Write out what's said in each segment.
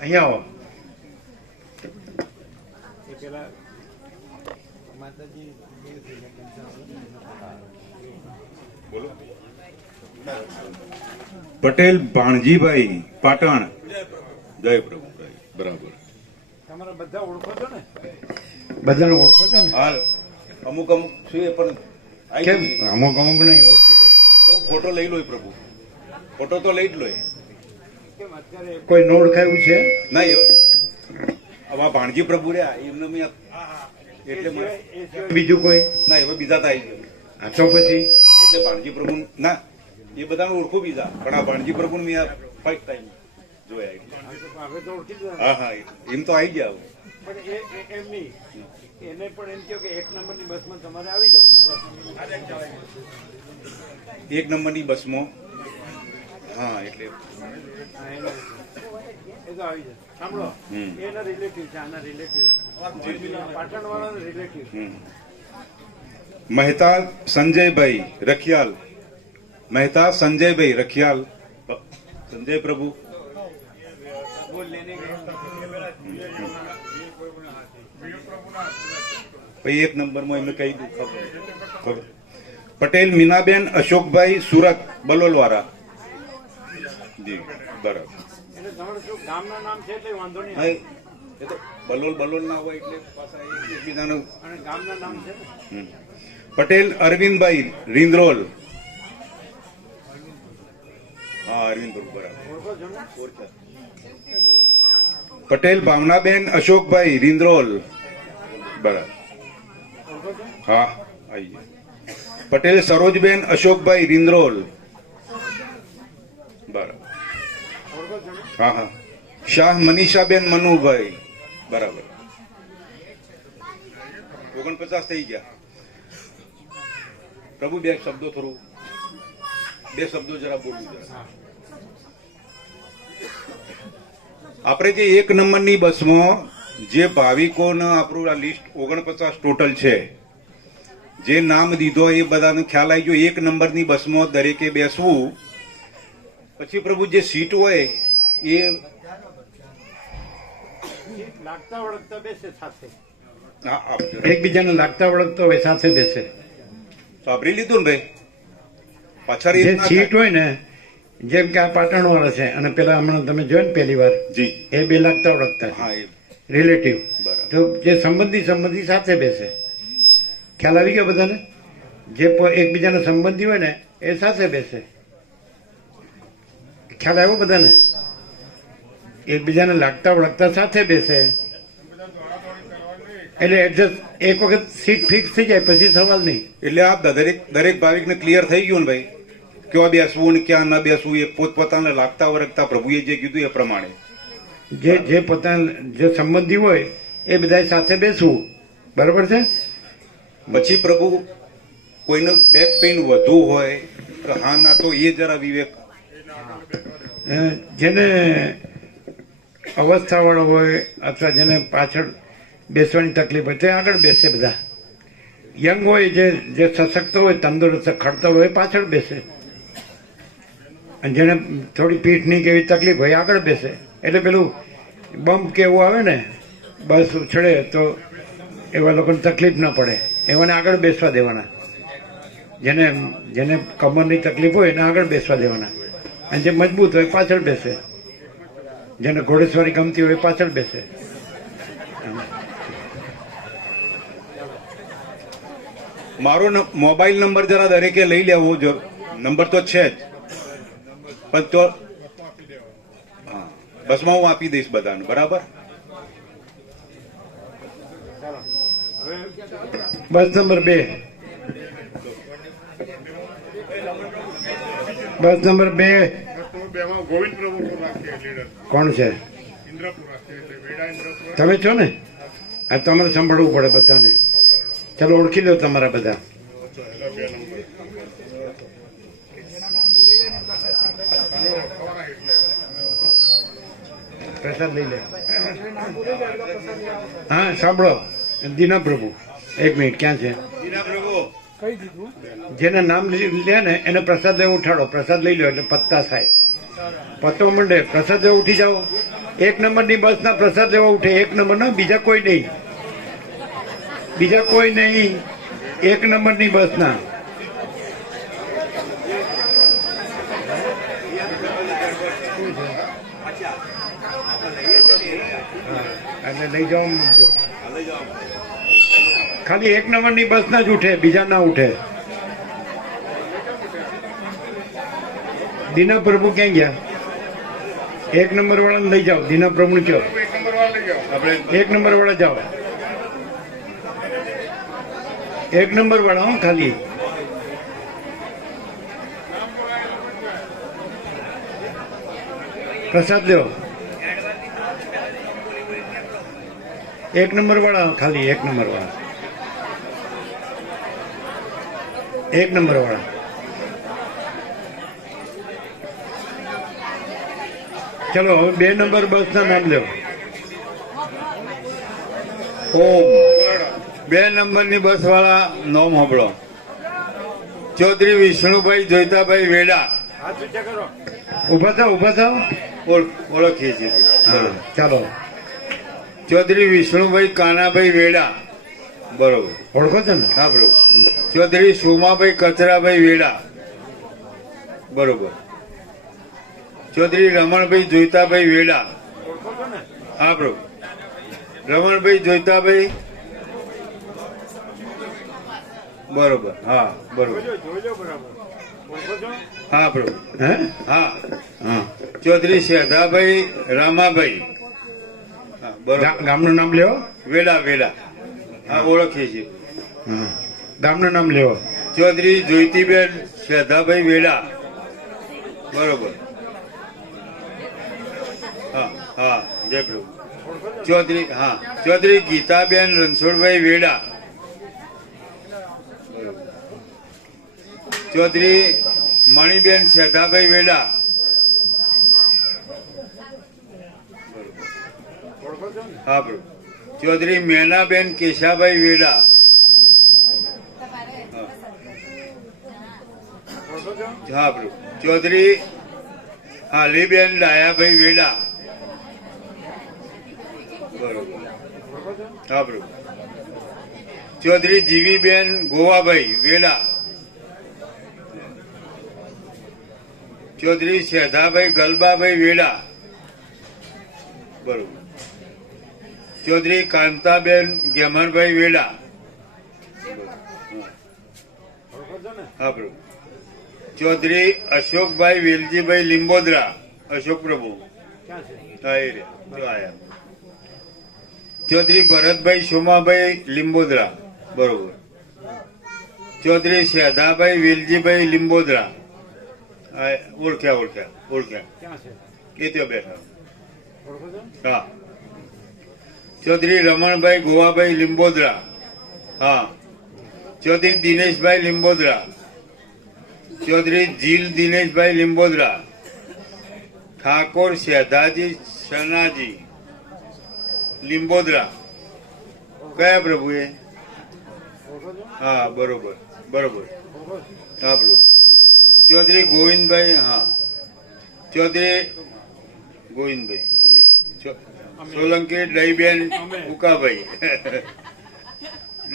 અહીંયા આવો. પટેલ ભાણજીભાઈ પાટણ. જય પ્રભુ. બરાબર. તમારા બધા ઓળખો છો ને? બધાને ઓળખો છો ને? હાલ અમુક અમુક છે પણ કેમ અમુક અમુક નહીં ઓળખો? ફોટો લઈ લો પ્રભુ, ફોટો તો લઈ જ લો. કેમ અત્યારે કોઈ ન ઓળખાયું છે? ના હવે આ ભાણજી પ્રભુ રહ્યા એમને મેં એટલે બીજું કોઈ? ના હવે બીજા થાય ગયો આ તો પછી એટલે ભાણજી પ્રભુ ના એ બધાને ઓળખું બીજા, પણ આ ભાણજી પ્રભુ મેં ફર્સ્ટ ટાઈમ જોયા એટલે. હવે તો ઓળખી જ હા હા એમ તો આવી ગયા. પણ એમ નહીં, એને પણ એમ કહ્યું કે 1 નંબરની બસમાં તમારે આવી જવાનું. એક નંબરની બસમાં હા એટલે હા, એ તો આવી જશે. સાંભળો, એના રિલેટિવ છે, આના રિલેટિવ, પાટણ વાળાના રિલેટિવ. મહેતા સંજયભાઈ રખિયાલ. મહેતા સંજયભાઈ રખિયાલ. સંજય પ્રભુ. બોલ લેને ગए. પછી એક નંબરમાં એમને કહી દઉં ખબર. પટેલ મીનાબેન અશોકભાઈ સુરત બલોલવાળા. જી બરાબર. એટલે તમારું શું ગામના નામ છે એટલે વાંધો નહીં હા, આવે. એ તો બલોલ ના હોય એટલે પાછા એકબીજાનું. અને ગામના નામ છે ને. પટેલ અરવિંદભાઈ રીંદ્રોલ. હા અરવિંદ પ્રભુ બરાબર. ઓળખો છો ને? પટેલ ભાવનાબેન અશોકભાઈ રીંદ્રોલ. બરાબર. ઓળખો છો? હા આઈએ. પટેલ સરોજબેન અશોકભાઈ રીંદ્રોલ. બરાબર. ઓળખો છો ને? હા હા. શાહ મનીષાબેન મનુભાઈ. બરાબર. 49 થઈ ગયા. પ્રભુ બે શબ્દો જરા બોલવું જરા. આપણે જે 1 નંબરની બસમાં જે ભાવિકોને આપણું આ લિસ્ટ 49 ટોટલ છે, જે નામ દીધો એ બધાને ખ્યાલ આવી ગયો. 1 નંબરની બસમાં દરેકે બેસવું. પછી પ્રભુ જે સીટ હોય એ લાગતા વળગતા બેસે સાથે. હા આપજો. એકબીજાને લાગતા વળગતા હોય સાથે બેસે. સાંભળી લીધું ને ભાઈ? પાછળ જે સીટ હોય ને, જેમ કે આ પાટણ વાળા છે અને પેલા હમણાં તમે જોયો ને પહેલી વાર, જી એ બે લાગતા વળગતા હા છે એ રિલેટિવ. બરાબર. તો જે સંબંધી સાથે બેસે. ખ્યાલ આવી ગયો બધાને? જે એકબીજાના સંબંધી હોય ને એ સાથે બેસે. ખ્યાલ આવ્યો બધાને? એકબીજાને લાગતા વળગતા સાથે બેસે એટલે એડજસ્ટ. એક વખત સીટ ફિક્સ થઈ જાય પછી સવાલ નહીં. એટલે આ દરેક ભાવિકને ક્લિયર થઈ ગયું ને ભાઈ, ક્યાં બેસવું ને ક્યાં ન બેસવું, એ પોતપોતાને લાગતા વળગતા પ્રભુએ જે કીધું એ પ્રમાણે જે પોતાના જે સંબંધી હોય એ બધા સાથે બેસવું. બરોબર છે? પછી પ્રભુ કોઈને બેક પેઇન વધુ હોય તો હા ના તો એ જરા વિવેક. જેને અવસ્થાવાળો હોય અથવા જેને પાછળ બેસવાની તકલીફ હોય તે આગળ બેસે. બધા યંગ હોય, જે સશક્ત હોય, તંદુરસ્ત ખડતર હોય પાછળ બેસે. અને જેને થોડી પીઠની કે એવી તકલીફ હોય આગળ બેસે. એટલે પેલું બમ્પ કે એવું આવે ને, બસ ઉછળે તો એવા લોકોને તકલીફ ન પડે, એવાને આગળ બેસવા દેવાના. જેને કમરની તકલીફ હોય એને આગળ બેસવા દેવાના. અને જે મજબૂત હોય પાછળ બેસે. જેને ઘોડેસવારી ગમતી હોય પાછળ બેસે. મારો મોબાઈલ નંબર જરા દરેકે લઈ લેવો. જો નંબર તો છે જ, પણ તો હા બસમાં હું આપી દઈશ બધાને. બરાબર. બસ નંબર 2. બસ નંબર 2 ગોવિંદ પ્રભુ લીડર કોણ છે? ઇન્દ્રપુરા છે એટલે વેડા ઇન્દ્રપુરા. તમે છો ને? આ તમારે સાંભળવું પડે બધાને. ચાલો ઓળખી લો તમારા બધા. પ્રસાદ લઈ લે. હા સાંભળો, દીના પ્રભુ એક મિનિટ, ક્યાં છે? જેને નામ લે ને એને પ્રસાદ લેવા ઉઠાડો. પ્રસાદ લઈ લો એટલે પત્તા થાય. પત્તો મંડે પ્રસાદ લેવા ઉઠી જાઓ. એક નંબરની બસના પ્રસાદ લેવા ઉઠે. એક નંબરના, બીજા કોઈ નહીં. બીજા કોઈ નહીં. એક નંબરની બસના. એટલે લઈ જાઓ મૂકજો. ખાલી એક નંબરની બસના જ ઉઠે, બીજા ના ઉઠે. દીના પ્રભુ ક્યાં ગયા? એક નંબર વાળાને લઈ જાઓ. દીના પ્રભુ ને કહો એક નંબર વાળા લઈ જાઓ. આપણે એક નંબર વાળા જાઓ. એક નંબર વાળા હો ખાલી. પ્રસાદ લ્યો. એક નંબર વાળા ખાલી. એક નંબર વાળા. એક નંબર વાળા. ચલો હવે 2 નંબર બસ ના નામ લ્યો. ઓમ 2 નંબરની બસ વાળા નોમ સાંભળો. ચૌધરી વિષ્ણુભાઈ જોઈતાભાઈ વેડા. હાથ ઊંચા કરો. ઉભા થાવ, ઉભા થાવ. ઓળખીએ છીએ. હા, ચાલો. ચૌધરી વિષ્ણુભાઈ કાનાભાઈ વેડા. બરોબર. ઓળખો છો ને? હા બરોબર. ચૌધરી સોમાભાઈ કચરાભાઈ વેડા. બરોબર. ચૌધરી રમણભાઈ જોઈતાભાઈ વેડા. ઓળખો છો ને? હા બરોબર. રમણભાઈ જોઈતાભાઈ. બરોબર. હા બરોબર. જોજો બરાબર. ઓળખો છો? હા બરોબર. હે? હા. હા. ચૌધરી શેધાભાઈ રામાભાઈ. હા બરોબર. ગામનું નામ લ્યો. વેડા વેડા. હા ઓળખીએ છીએ. હા, ગામનું નામ લ્યો. ચૌધરી જોઈતીબેન શેધાભાઈ વેડા. બરોબર. હા હા જય પ્રભુ. ચૌધરી હા ચૌધરી ગીતાબેન રણછોડભાઈ વેડા. બરોબર. ચૌધરી મણિબેન શેધાભાઈ વેડા. ઓળખો છો ને? હા પ્રભુ. ચૌધરી મેનાબેન કેશાભાઈ વેડા. ઓળખો છો? હા પ્રભુ. ચૌધરી હાલીબેન ડાયાભાઈ વેડા. બરોબર. ઓળખો છો? હા પ્રભુ. ચૌધરી જીવીબેન ગોવાભાઈ વેડા. ચૌધરી શેધાભાઈ ગલબાભાઈ વેડા. બરોબર. ચૌધરી કાંતાબેન ગેમરભાઈ વેડા. ઓળખો છો ને? હા પ્રભુ. ચૌધરી અશોકભાઈ વેલજીભાઈ લીંબોદરા. અશોક પ્રભુ. ક્યાં છે? હા એ રે જો આયા. ચૌધરી ભરતભાઈ સોમાભાઈ લીંબોદરા. બરોબર. ચૌધરી શેધાભાઈ વેલજીભાઈ લીંબોદરા. હા, ઓળખ્યા ઓળખ્યા ઓળખ્યા. ક્યાં છે? એ ત્યાં બેઠા. ઓળખો છો? હા. ચૌધરી રમણભાઈ ગોવાભાઈ લીંબોદરા. હા. ચૌધરી દિનેશભાઈ લીંબોદરા. ચૌધરી જીલ દિનેશભાઈ લીંબોદરા. ઠાકોર શેધાજી શનાજી લીંબોદરા. કયા પ્રભુએ? ઓળખો છો? હા બરોબર બરોબર. ઓળખો છો? હા પ્રભુ. ચૌધરી ગોવિંદભાઈ. હા. ચૌધરી ગોવિંદભાઈ અમે સોલંકી દહીબેન ઉકાભાઈ.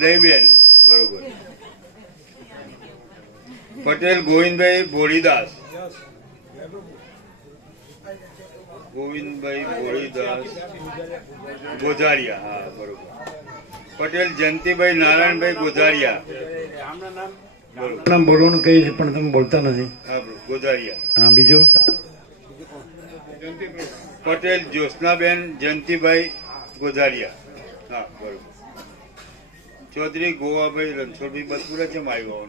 દહીબેન. બરોબર. પટેલ ગોવિંદભાઈ ભોળીદાસ. ગોવિંદભાઈ ભોળીદાસ ગોઝારિયા. હા બરોબર. પટેલ જયંતિભાઈ નારાયણભાઈ ગોઝારિયા. આમના નામ? બરોબર. નામ બોલવાનું કહીએ છીએ પણ તમે બોલતા નથી. હા બરોબર. ગોઝારિયા. હા, બીજું? પટેલ જ્યોત્સનાબેન જયંતિભાઈ ગોઝારિયા. હા બરોબર. ચૌધરી ગોવાભાઈ રણછોડભાઈ બસપુરા છે આવ્યો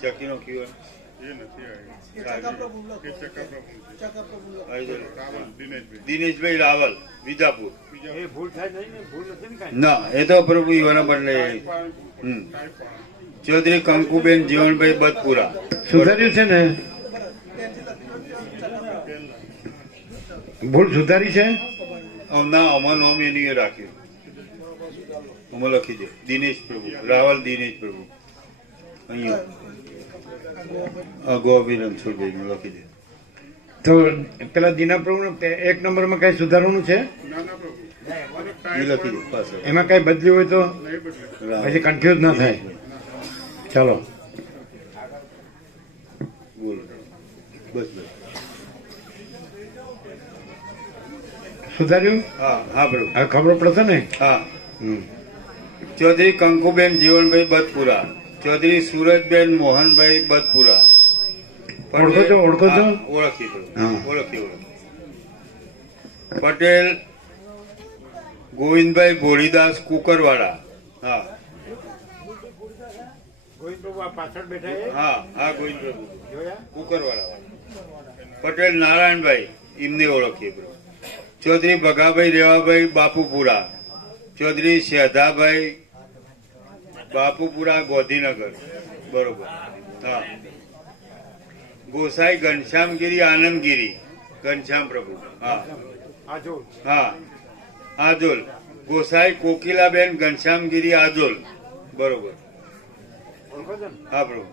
ચકીનો કીવો. એ નથી આવ્યો. એ ચક્રપ્રભુ છે. રાવલ દિનેશભાઈ. દિનેશભાઈ રાવલ વિજાપુર. એ ભૂલ થાય નહીં ને? ભૂલ નથી ને કાંઈ? ના એ તો પ્રભુ ઈવાના બદલે. હમ. ચૌધરી કંકુબેન જીવનભાઈ બદપુરા. સુધાર્યું છે ને? ભૂલ સુધારી છે? ના અમાર નામ એની રાખ્યું. અમે લખી દે દિનેશ પ્રભુ રાવલ દિનેશ પ્રભુ. અહીંયા ગોવિંદ રણછોડભાઈ લખી દે. તો પેલા દીના પ્રભુ એક નંબરમાં કઈ સુધારવાનું છે? ના ના પ્રભુ અને એ ટાઈમ લખી દો પાછળ એમાં કઈ બદલ્યું હોય તો નહીં બદલે પછી કન્ફ્યુઝ ના થાય. ચાલો બોલો બસ બસ સુધાર્યું? હા હા પ્રભુ હવે ખબર પડશે ને? હા હમ. ચૌધરી કંકુબેન જીવનભાઈ બદપુરા, ચૌધરી સુરજબેન મોહનભાઈ બદપુરા. ઓળખો છો? ઓળખો છો? હા, ઓળખી પ્રભુ. હા. ઓળખી. પટેલ ગોવિંદભાઈ ભોળીદાસ કુકરવાડા. હા ગોવિંદ પ્રભુ આ પાછળ બેઠા એ હા હા ગોવિંદ પ્રભુ જોયા? કુકરવાડા. પટેલ નારાયણભાઈ એમને ઓળખીએ પ્રભુ. ચૌધરી ભગાભાઈ રેવાભાઈ બાપુપુરા, ચૌધરી શેધાભાઈ બાપુપુરા ગોધીનગર. બરોબર. હા ગોસાઈ ઘનશ્યામગીરી આનંદગીરી ઘનશ્યામ પ્રભુ. હા આ જો હા આજોલ ગોસાઈ કોકિલાબેન ઘનશ્યામગીરી આજોલ. બરોબર. ઓળખો છો ને? હા પ્રભુ.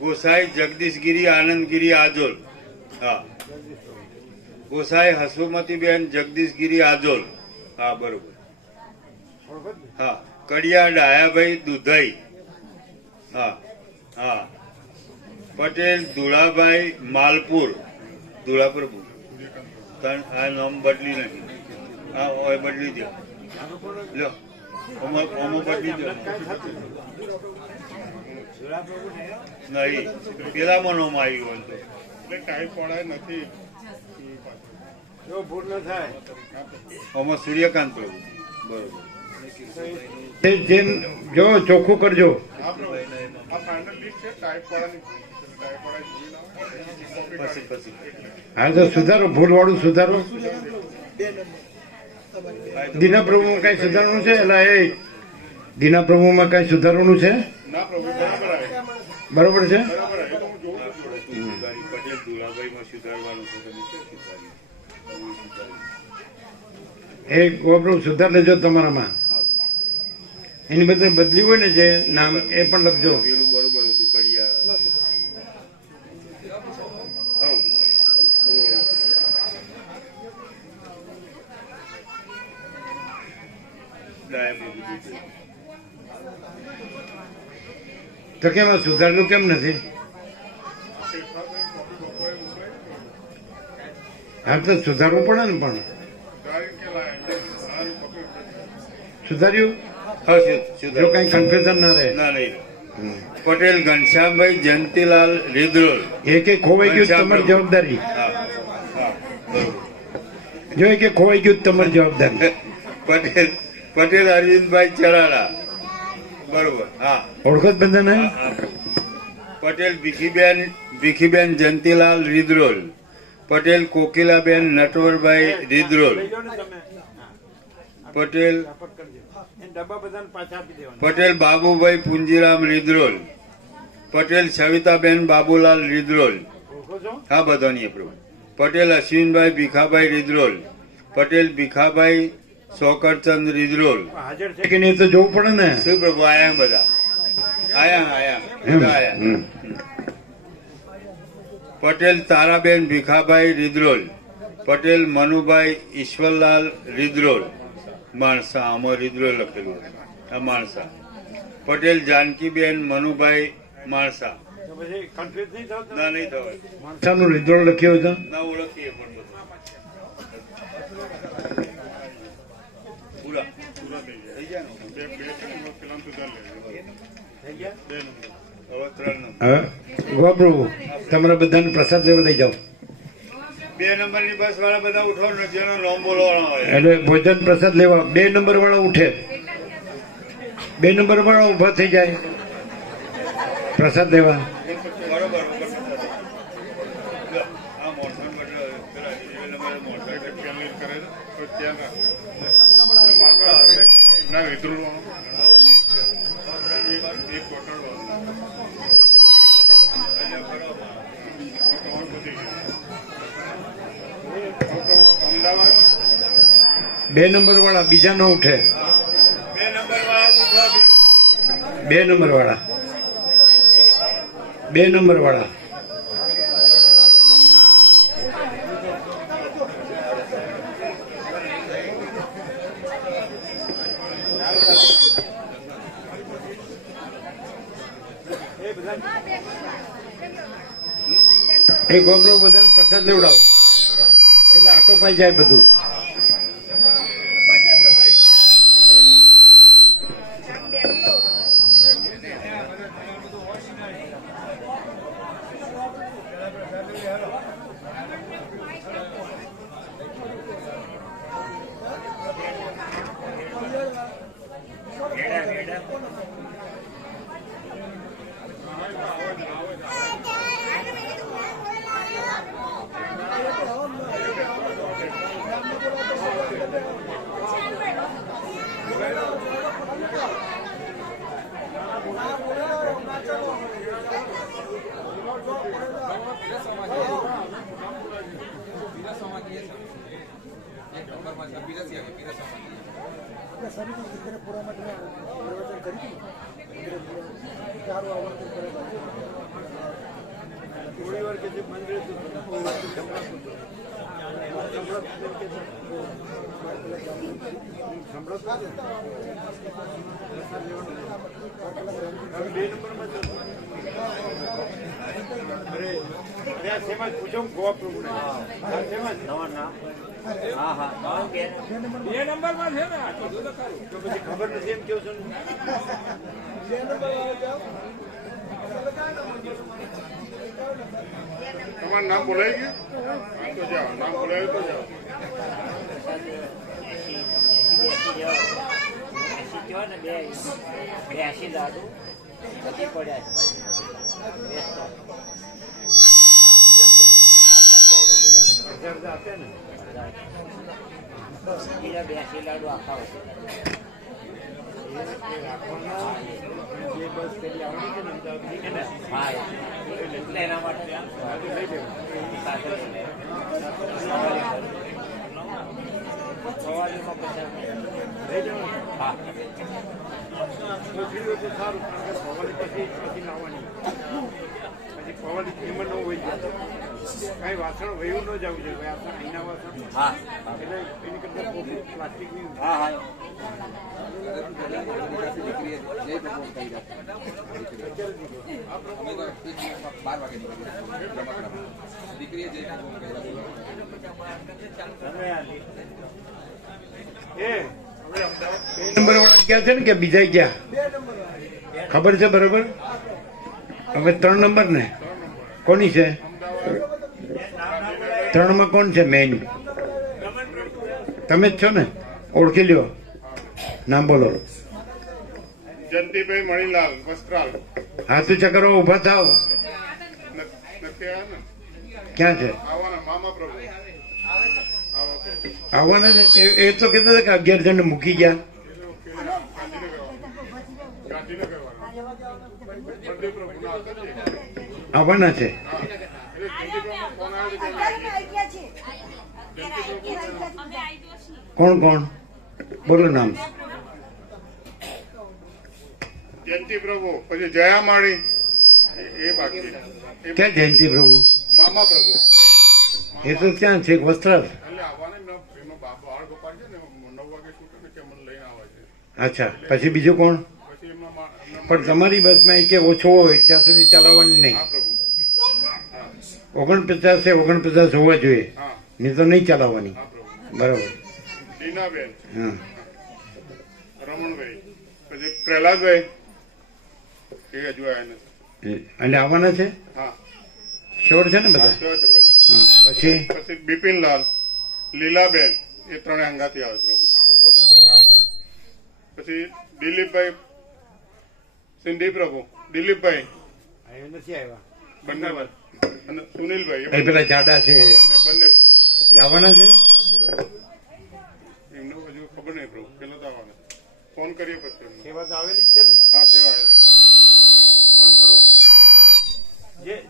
ગોસાઈ જગદીશગીરી આનંદગીરી આજોલ. હા ગોસાઈ હસુમતીબેન જગદીશગીરી આજોલ. હા બરોબર. ઓળખો છો ને? હા કડિયા ડાયાભાઈ દુધઈ. હા હા પટેલ ધુળાભાઈ માલપુર. ધુળા પ્રભુ. આ નામ બદલી નથી. હા ઓય બદલી દો. આનું કોણ? લો ઓમો બદલી દો. જોડા પ્રભુ ને નહીં પેલામાં નામ આવ્યું હોય તો એટલે ટાઈપ પડાય નથી જો ભૂલ ન થાય ઓમાં સૂર્યકાંત પ્રભુ. બરોબર. જો ચોખ્ખું કરજો. હા પ્રભુ આ ફાઇનલ લિસ્ટ છે ટાઈપ પડાની ટાઈપ પડાય જોઈ ના કોપી પછી પછી હા તો સુધારો, ભૂલ વાળું સુધારો. દીના પ્રભુમાં કઈ સુધારવાનું છે? એટલે એ દીના પ્રભુમાં કઈ સુધારવાનું છે? ના પ્રભુ બરાબર આવે બરોબર છે? બરાબર આવે એ તો હું જોઉં છું જોડે પટેલ ધુળાભાઈમાં સુધારવાનું છે. તમે શું સુધાર્યું? એ ગોપ્રભુ સુધાર લેજો તમારામાં. એની બદલે બદલી હોય ને જે નામ એ પણ લખજો. પેલું બરોબર હતું કડિયા. હઉ. ડાયાબિટીસ. તો કેમ આ સુધારેલું કેમ નથી? હા તો સુધારવું પડે ને. પણ ડાયરેક્ટ કે લાય આનું કોપી સુધાર્યું? હા જો સુધાર. કઈ કન્ફ્યુઝન ના રહે. ના નહીં. પટેલ ઘનશ્યામભાઈ જયંતિલાલ રીદરોલ. એક એક ખોવાઈ ગયું તો તમારી જવાબદારી. હા હા બરોબર. જો એક એક ખોવાઈ ગયું તો તમારી જવાબદારી. પટેલ પટેલ અરવિંદભાઈ ચરાડા. બરોબર. હા ઓળખો જ બધાને? હા, હા. પટેલ ભીખીબેન જયંતિલાલ રીદરોલ. પટેલ કોકિલાબેન નટવરભાઈ રીદરોલ. લઈ લો ને તમે પટેલ ઝાપટ કરજો એ ડબ્બા બધાને પાછા આપી દેવાના. પટેલ બાબુભાઈ પુંજીરામ રીદરોલ. પટેલ સવિતાબેન બાબુલાલ રીદરોલ. ઓળખો છો? આ બધાની પ્રભુ. પટેલ અશ્વિનભાઈ ભીખાભાઈ રીદરોલ. પટેલ ભીખાભાઈ શોકરચંદ રીદરોલ. હાજર છે કે નહીં એ તો જોવું પડે ને. શું પ્રભુ આયા બધા આયા એમ. બધા આયા. હમ. પટેલ તારાબેન ભીખાભાઈ રીદરોલ. પટેલ મનુભાઈ ઈશ્વરલાલ રીદરોલ. માણસા આમાં રીદરોલ લખેલું હતું. આ માણસા. પટેલ જાનકીબેન મનુભાઈ માણસા. તો પછી કન્ફ્યુઝ નહીં થાવ તમે? ના નહીં થવાય. માણસાનું રીધોળ લખ્યું હતું. ના ઓળખીએ પણ બધું. પૂરા પૂરા થઈ જાય થઈ જાય ને? બે બે છે ને પેલા સુધાર લે થઈ ગયા? બે નંબર હવે 3 નંબર. હવે ગોપ્રભુ તમારા બધાને પ્રસાદ લેવા લઈ જાઓ. 2 નંબરની બસ વાળા બધા ઉઠો ને જેનો નામ બોલવાનો હોય. એટલે ભોજન પ્રસાદ લેવા 2 નંબર વાળા ઉઠે. 2 નંબર વાળા ઉભા થઈ જાય પ્રસાદ લેવા. બરોબર. આ મોટણ બદલે પેલા 2 નંબર મોટણ. એટલે પેનલ કરે તો ત્યાં ના ના વિદ્રુલ એક કોટણ અમદાવાદ 2 નંબર વાળા બીજા ન ઉઠે. 2 નંબર વાળા 2 નંબર વાળા 2 નંબર વાળા એ ગોબરો બધાને પ્રસાદ લેવડાવો એટલે આટો પાઈ જાય બધું. થોડી વાર કે જે મંદિર હતું પૂછો ગોવા પ્રભુ બે નંબર માં છે ને તો પછી ખબર નથી એમ કેવું છું. તમારું નામ બોલાઈ ગયું? હા તો જાઓ, નામ બોલાયું તો જાઓ. બ્યાસી લાડુ બધી પડ્યા છે અડધા આપે ને બીજા 82 લાડુ આખા હોય. જે બસ પેલી આવડી છે ને અમદાવાદની કે ને હા એટલે એના માટે આજે લઈ લેવું. સવારીમાં પચાસ લઈ જવાનું. હા ઓછી હોય તો સારું કારણ કે પવાલી પછી લાવવાની પછી પવાલી કિંમત ન હોય જાય કાંઈ વાસણ વયું ન જવું જોઈએ વાસણ અહીંના વાસણ હા એટલે એની કરતાં પ્લાસ્ટિકની હા હા નંબર વાળા ગયા છે ને કે બીજા ગયા ખબર છે બરોબર. હવે 3 નંબર ને કોની છે? 3 માં કોણ છે મેન? તમે જ છો ને, ઓળખી લ્યો, નામ બોલો. જયંતિભાઈ મણીલાલ વસ્ત્રાલ. હાથ ઊંચા કરો, ઉભા થાવ. નથી આવ્યા ને? ક્યાં છે? આવવાના મામા પ્રભુ. આવવાના છે? એ તો કહેતા હતા કે 11 જણને મૂકી ગયા. ગાંધીનગર વાળા પ્રદીપ પ્રભુના હતા જ એ. આવવાના છે. એટલે જયંતિભાઈ ફોન આવ્યો છે કે કોણ કોણ બોલો નામ. જયંતિ પ્રભુ, પછી જયામાળી એ બાકી છે. એ ક્યાં જયંતિ પ્રભુ? મામા પ્રભુ એ તો ક્યાં છે? વસ્ત્રાલ. એટલે આવવાને એમાં બાળ ગોપાલ છે ને 9 વાગે છૂટે ને કે મને લઈને આવે છે. અચ્છા, પછી બીજું કોણ? પછી એમના પણ તમારી બસમાં એ કે ઓછો હોય ત્યાં સુધી ચલાવવાની નહીં. હા પ્રભુ. 49 છે, 49 હોવા જોઈએ, હા નહીં તો નહીં ચલાવવાની. હા પ્રભુ. બરાબર. દીનાબેન, હા. રમણભાઈ, પછી પ્રહલાદભાઈ એ હજુ આવ્યા નથી. અને આવવાના છે? હા શ્યોર છે ને બધા? કેવા છે પ્રભુ? હા. પછી પછી બિપિનલાલ, લીલાબેન એ ત્રણે હંગાથી આવે પ્રભુ. હા પછી દિલીપભાઈ સિંધી પ્રભુ, દિલીપભાઈ અહીંયા નથી આવ્યા. બંને અને સુનિલભાઈ એ એ પેલા જાડા છે બંને એ આવવાના છે? એમનું હજુ ખબર નહીં પ્રભુ, પેલા તો આવવાના. ફોન કરીએ પછી એમને. સેવા તો આવેલી જ છે ને, હા સેવા આવેલી. ફોન કરો.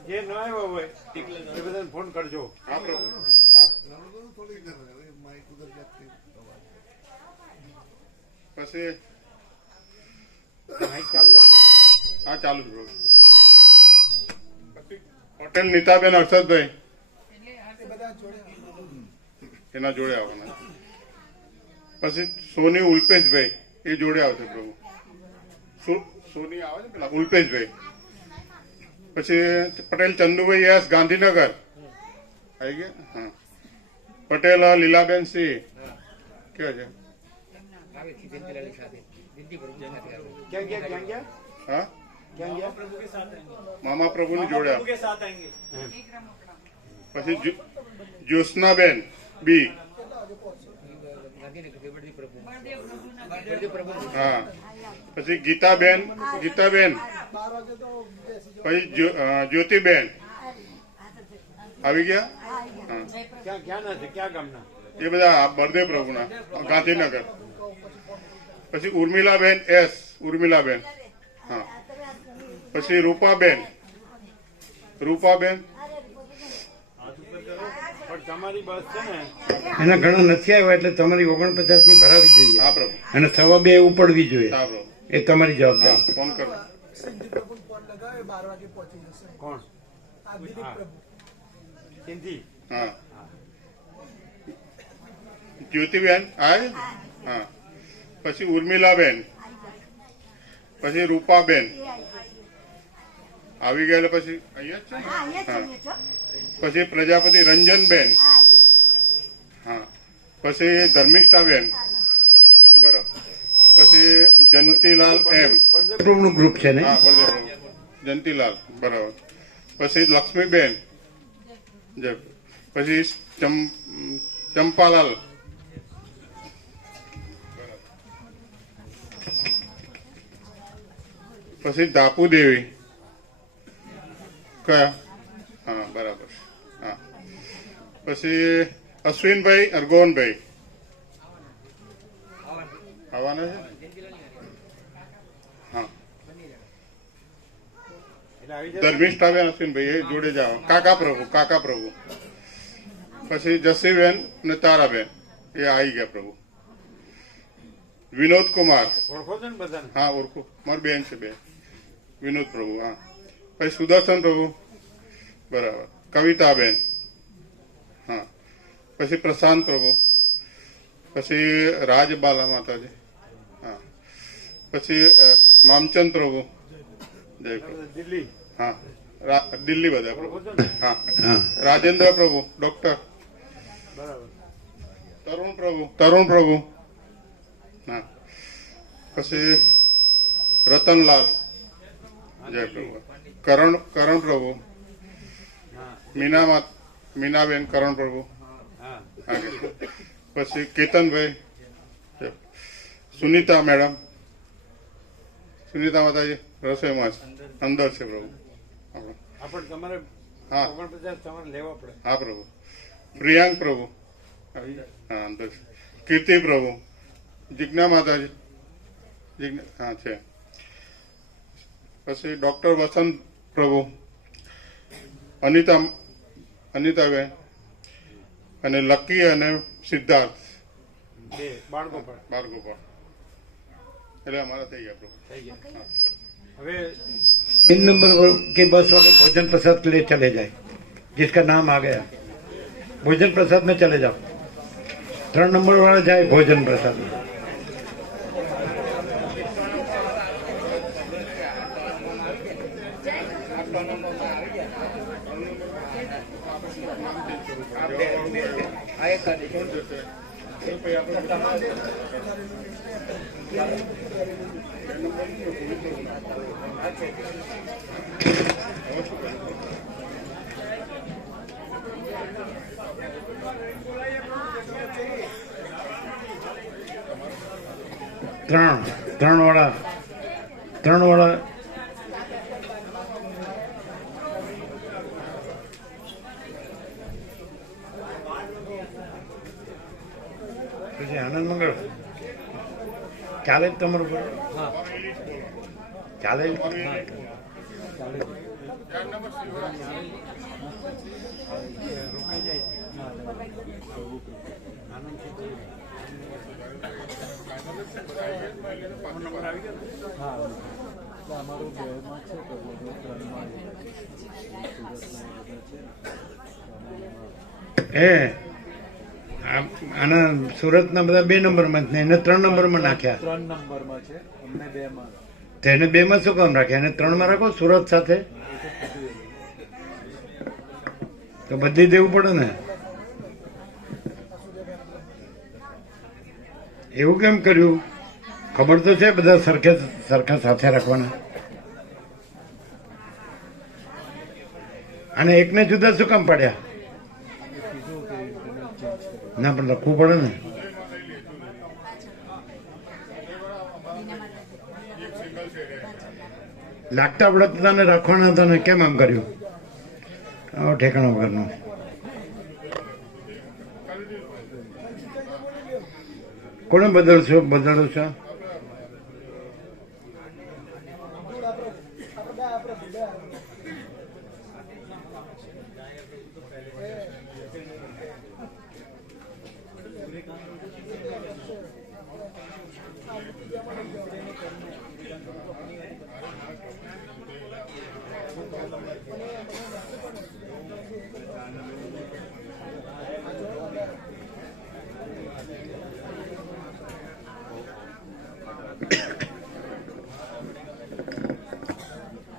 જે ન આવ્યો હોય એ બધાને ફોન કરજો. હા પ્રભુ. હા પછી માઇક ચાલુ રાખો. હા ચાલુ જ પ્રભુ. પછી હોટેલ નીતાબેન હર્ષદભાઈ એના જોડે આવવાના. પછી સોની ઉલ્પેશભાઈ એ જોડે આવશે પ્રભુ. સોની આવે છે પેલા ઉલ્પેશભાઈ. પછી પટેલ ચંદુભાઈ યસ ગાંધીનગર આવી ગયા હા પટેલ લીલાબેન સિંહ ક્યાં છે ક્યાં ગયા ક્યાં ગયા હા ક્યાં ગયા મામા પ્રભુની જોડ્યા પછી જ્યોત્સનાબેન બી હા પછી ગીતાબેન પછી જ્યોતિબેન આવી ગયા હા ક્યાં ક્યાંના છે ક્યાં ગામના એ બધા બળદેવ પ્રભુના ગાંધીનગર પછી ઉર્મિલાબેન ઉર્મિલાબેન હા પછી રૂપાબેન પણ તમારી બસ છે ને એના ઘણા નથી આવ્યા એટલે તમારી 49 ની ભરાવી જોઈએ હા પ્રભુ અને 2:15 ઉપડવી જોઈએ હા પ્રભુ એ તમારી હા જવાબદારી. ફોન કરો કોણ સિંધી હા જ્યોતિબેન આય હા પછી ઉર્મિલાબેન પછી રૂપાબેન આવી ગયા એટલે પછી અહીંયા જ છે ને? હા પછી પ્રજાપતિ રંજનબેન હા પછી ધર્મિષ્ઠાબેન બરાબર પછી જંતીલાલ એમ પ્રભુનું ગ્રુપ છે ને હા બળદેવ પ્રભુ જંતીલાલ બરાબર પછી લક્ષ્મીબેન જય પછી ચંપાલાલ પછી દાપુ દેવી કયા હા બરાબર હા પછી અશ્વિનભાઈ અરગોનભાઈ આવવાના છે હા એટલે આવી જાય ધર્મિષ્ઠાબેન અશ્વિનભાઈ એ જોડે જાઓ કાકા પ્રભુ પછી જસીબેન ને તારાબેન એ આવી ગયા પ્રભુ વિનોદ કુમાર ઓળખો છો ને બધાને હા ઓળખું મારી બેન છે બેન વિનોદ પ્રભુ હા પછી સુદર્શન પ્રભુ બરાબર કવિતાબેન હા પછી પ્રશાંત પ્રભુ પછી રાજબાલા માતાજી હા પછી મામચંદ પ્રભુ જય પ્રભુ દિલ્હી હા દિલ્હી બધા પ્રભુ ઓળખો છો ને હા હા રાજેન્દ્ર પ્રભુ ડોક્ટર બરાબર તરુણ પ્રભુ હા પછી રતનલાલ જય પ્રભુ કરણ પ્રભુ મીનાબેન કરણ પ્રભુ હા આગળ પછી કેતનભાઈ જય. સુનીતા મેડમ સુનીતા માતાજી રસોઈમાં છે અંદર છે પ્રભુ આપણો. આપણે તમારે હા 49 તમારે લેવા પડે હા પ્રભુ પ્રિયાંક પ્રભુ હા અંદર છે. કીર્તિ પ્રભુ જિજ્ઞા માતાજી હા છે પછી ડોક્ટર વસંત પ્રભુ અનિતાબેન અને લકી અને સિદ્ધાર્થ બે બાળકો પણ બારગોપાલ એટલે અમારા થઈ ગયા પ્રભુ થઈ ગયા હવે 3 नंबर के बस वाले भोजन प्रसाद के लिए चले जाए जिसका नाम आ गया भोजन प्रसाद में चले जाओ 3 नंबर वाला जाए भोजन प्रसाद में ત્રણ વાળા પછી આનંદ મંગળ ચાલે જ તમારું બરોબર ચાલે જ? આના સુરતના બધા 2 નંબરમાં જ ને એને 3 નંબરમાં નાખ્યા 3 નંબરમાં છે અમને 2 માં તેને 2 માં શું કામ રાખ્યા એને 3 માં રાખો સુરત સાથે તો બદલી દેવું પડે ને. એવું કેમ કર્યું? ખબર તો છે બધા સરખા સાથે રાખવાના. અને એકને જુદા શું કામ પાડ્યા? ના પણ લખવું પડે ને. લાગતા વળગતાને રાખવાના હતા ને કેમ આમ કર્યું? ઠેકાણા વગરનું. કોને બદલો છો?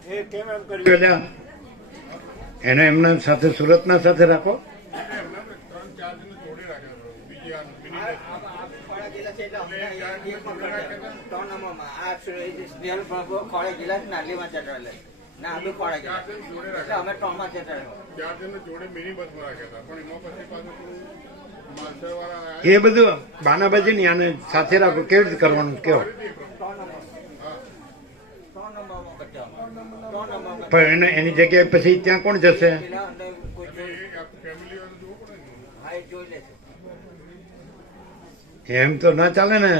એ કેમ એમ કર્યું? એને એમના સાથે સુરતના સાથે રાખો. એ બધું બાનાબાજી ની આને સાથે રાખો. કેવી રીતે કરવાનું કેવો? પણ એની જગ્યાએ પછી ત્યાં કોણ જશે? એમ તો ના ચાલે ને.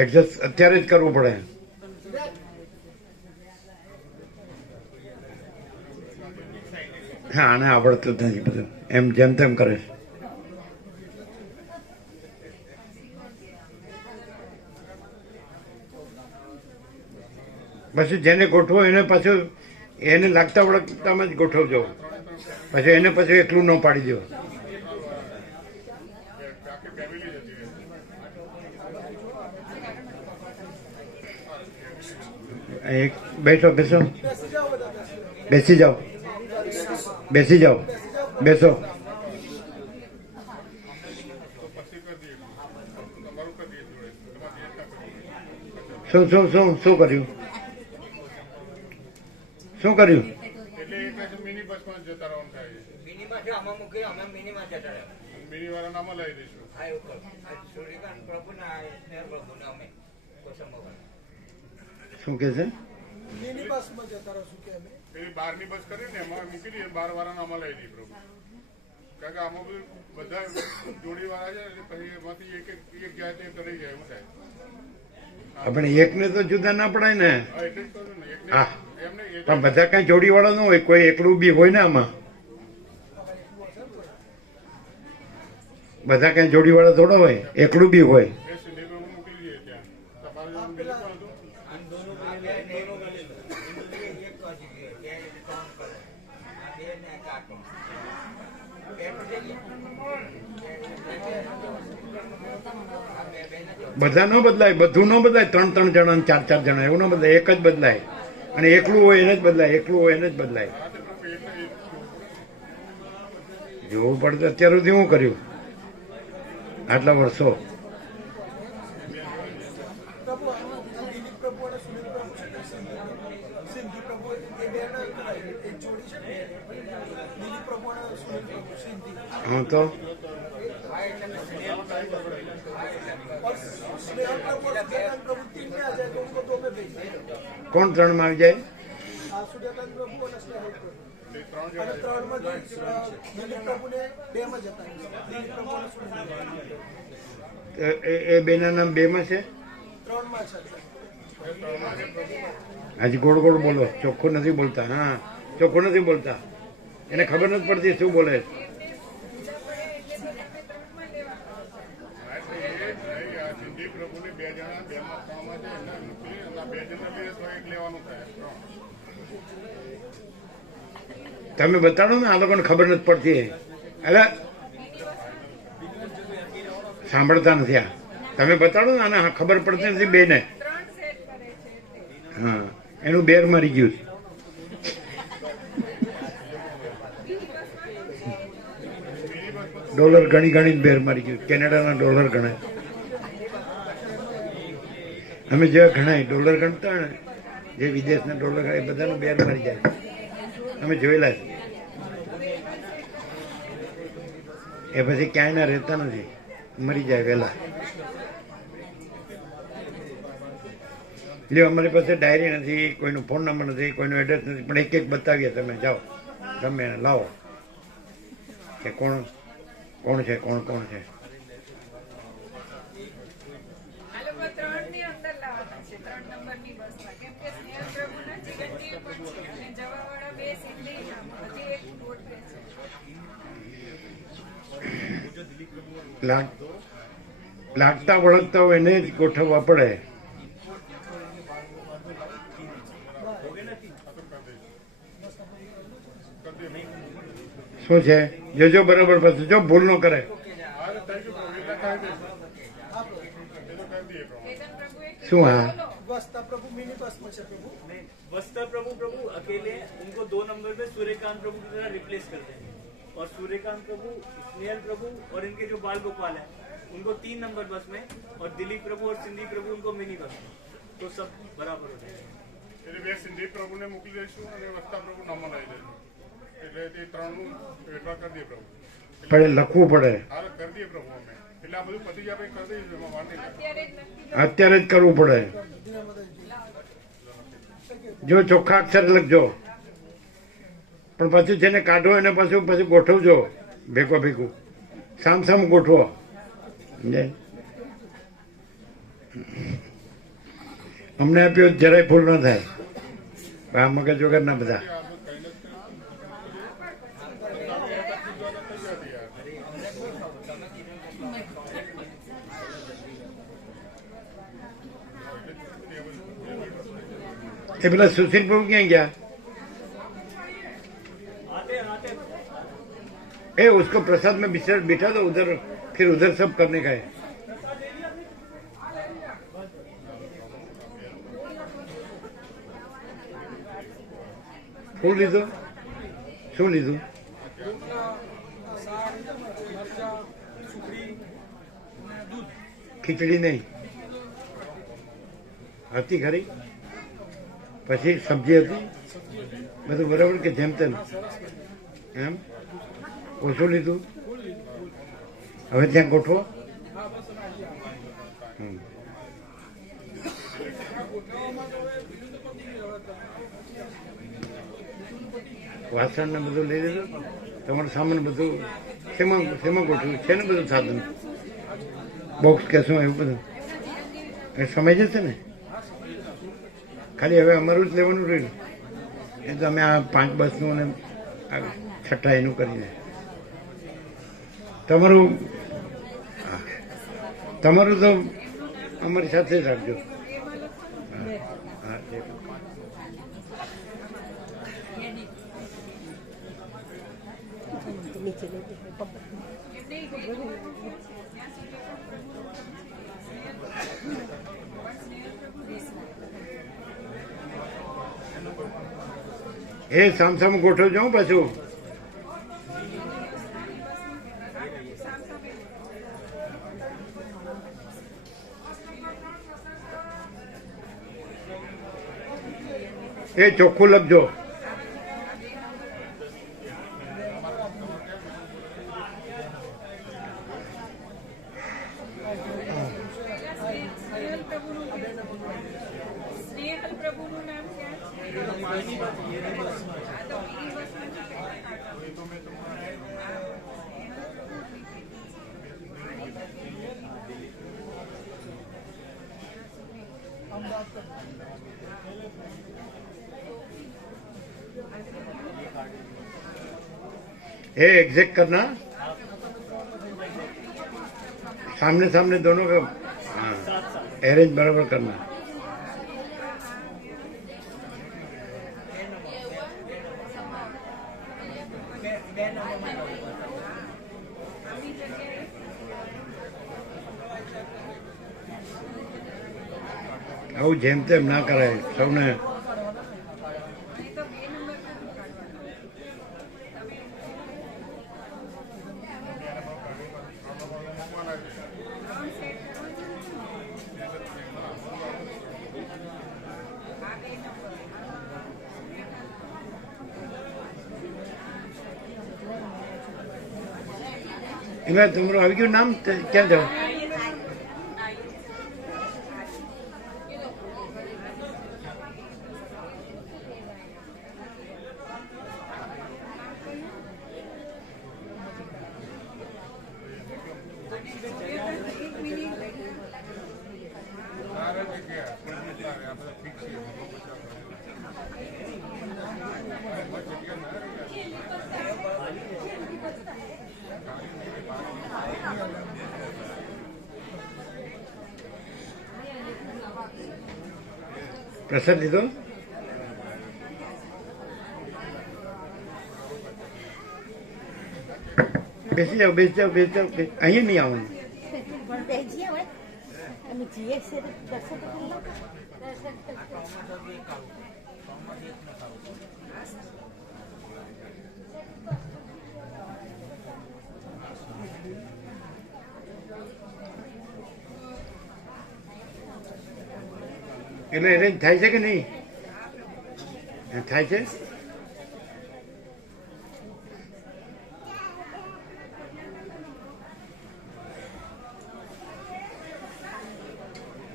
એડજસ્ટ અત્યારે જ કરવું પડે. હા, આને આવડતું જ નથી બધું. એમ જેમ તેમ કરે છે. પછી જેને ગોઠવો એને પાછું એને લાગતા વળગતામાં જ ગોઠવજો. પછી એને પછી એકલું ન પાડી દો. એક બેસો બેસો બેસી જાઓ બેસો. શું કર્યું? શું કર્યું? મિની બસમાં જતા રહેવાનું થાય છે. મિની બસ આમાં મૂકી અમે મિનીમાં જતા રહ્યા. મિની વાળા નામાં લઈ દઈશું. આ એવું કરું. સૂર્યકાંત પ્રભુના સ્નેહ પ્રભુને અમે કોસંબા. શું કે છે? પેલી 12ની બસ કરી ને એમાં મૂકી દઈએ. 12 વાળાને આમાં લઈ દઈએ પ્રભુ. કારણ કે આમાં બધું બધા જોડી વાળા છે એટલે પછી એમાંથી એક જાય તે કરી જાય એવું થાય. આપણે એકને તો જુદા ના પડાય ને. હા, એટલે જ કહું ને એકને હા, એમને પણ બધા કઈ જોડી વાળા ન હોય. કોઈ એકલું બી હોય ને આમાં. બધા કઈ જોડી વાળા થોડો હોય, એકલું બી હોય. મૂકી દઈએ ત્યાં. તમારે જવાનું બીજું પણ હતું. બધા ન બદલાય, બધું ન બદલાય. 3 જણા 4 જણા એવું ન બદલાય. એક જ બદલાય. અને એકલું હોય એને જ બદલાય. જોવું પડે. અત્યાર સુધી શું કર્યું આટલા વર્ષો? હા તો કોણ 3 માં આવી જાય? એ બેના નામ 2 માં છે. હજી ગોળ બોલો. ચોખ્ખું નથી બોલતા. હા, ચોખ્ખું નથી બોલતા. એને ખબર નથી પડતી શું બોલે. તમે બતાડો ને. આ લોકોને ખબર નથી પડતી. એટલે સાંભળતા નથી. આ તમે બતાડો ને. આને ખબર પડતી નથી બેને. હા, એનું બેર મારી ગયું. ડોલર ગણી ગણીને બેર મારી ગયું. કેનેડાના ડોલર ગણાય. અમે જેવા ગણાય ડોલર ગણતા હોય ને, જે વિદેશના ડોલર ગણાય એ બધાનું બેર મારી જાય. અમે જોયેલા છે. એ પછી ક્યાંય ના રહેતા નથી, મરી જાય વહેલા. લ્યો, અમારી પાસે ડાયરી નથી, કોઈનો ફોન નંબર નથી, કોઈનો એડ્રેસ નથી, પણ એક એક બતાવીએ. તમે જાઓ, ગમે એને લાવો કે કોણ કોણ છે, કોણ કોણ છે. આ લોકો 3 ની અંદર લાવવાના છે, 3 નંબરની બસમાં, કેમ કે સ્નેહલ પ્રભુના ચિરંજીવી પણ છે અને જવાવાળા 2 સિંધી નામ, હજી એક બોટ છે. લાગતા વળગતા હોય એને જ ગોઠવવા પડે. શું છે જોજો બરાબર, પછી જો ભૂલ ન કરે. શું? હા, बस्ता प्रभु मिनी बस में से प्रभु बस्ता प्रभु प्रभु अकेले उनको 2 नंबर में सूर्यकांत प्रभु की तरह रिप्लेस करते हैं और सूर्यकांत प्रभु, स्नेहल प्रभु और इनके जो बाल गोपाल है उनको 3 नंबर बस में और दिलीप प्रभु और सिंधी प्रभु उनको मिनी बस में, तो सब बराबर हो जाएगा. એટલે બે સિંધી પ્રભુને મોકલી દઈશું અને વસ્તા પ્રભુ નામમાં લઈ દઈશું. એટલે તે ત્રણનું વેઠવા કરી દઈએ પ્રભુ. પણ એ લખવું પડે. હાલ કરી દઈએ પ્રભુ અમે. એટલે આ બધું પતી જાય પછી કરી દઈશું, એમાં વાર નહીં લાગે. અત્યારે જ કરવું પડે. જો ચોખ્ખા અક્ષર લખજો, પણ પછી જેને કાઢો એને પછી ગોઠવજો ભેગો ભેગું, સામ સામ ગોઠવો. સમજાય? અમને આપ્યો જરાય ભૂલ ન થાય. આ મગજ વગર ના બધા. એ પેલા સુશીલ પ્રભુ ક્યાં ગયા? ए उसको प्रसाद में बिठा दो उधर, फिर उधर सब करने का है. શું લીધું? શું લીધું? ખીચડી નહીં હતી ખરી? પછી સબ્જી હતી? બધું બરાબર કે જેમ તેમ? એમ ઓછું લીધું? હવે ત્યાં ગોઠવો. વાસણ ને બધું લઈ લીધું? તમારું સામાન બધું શેમાં ગોઠવ્યું છે ને? બધું સાધન, બોક્સ કે શું એવું બધું એ સમય જશે ને. ખાલી હવે અમારું જ લેવાનું રહ્યું. એ તો અમે આ 5 બસનું અને 6 એનું કરીને તમારું તો અમારી સાથે જ રાખજો. હા, એ સામ સામ ગોઠવજો પાછું. એ ચોખ્ખું લખજો. સ્નેહલ પ્રભુનું નામ ક્યાં है? एग्जैक्ट करना, सामने सामने दोनों का. हाँ, अरेंज बराबर करना. આવું જેમ તેમ ના કરાય. સૌને એમાં તમારું આવી ગયું નામ ક્યાં જાવ? પ્રસાદ લીધો? બેસી જાઓ, બેસી જાઓ, બેસી જાઓ. અહીંયા નહીં આવવાનું. એટલે એરેન્જ થાય છે કે નહીં? થાય છે.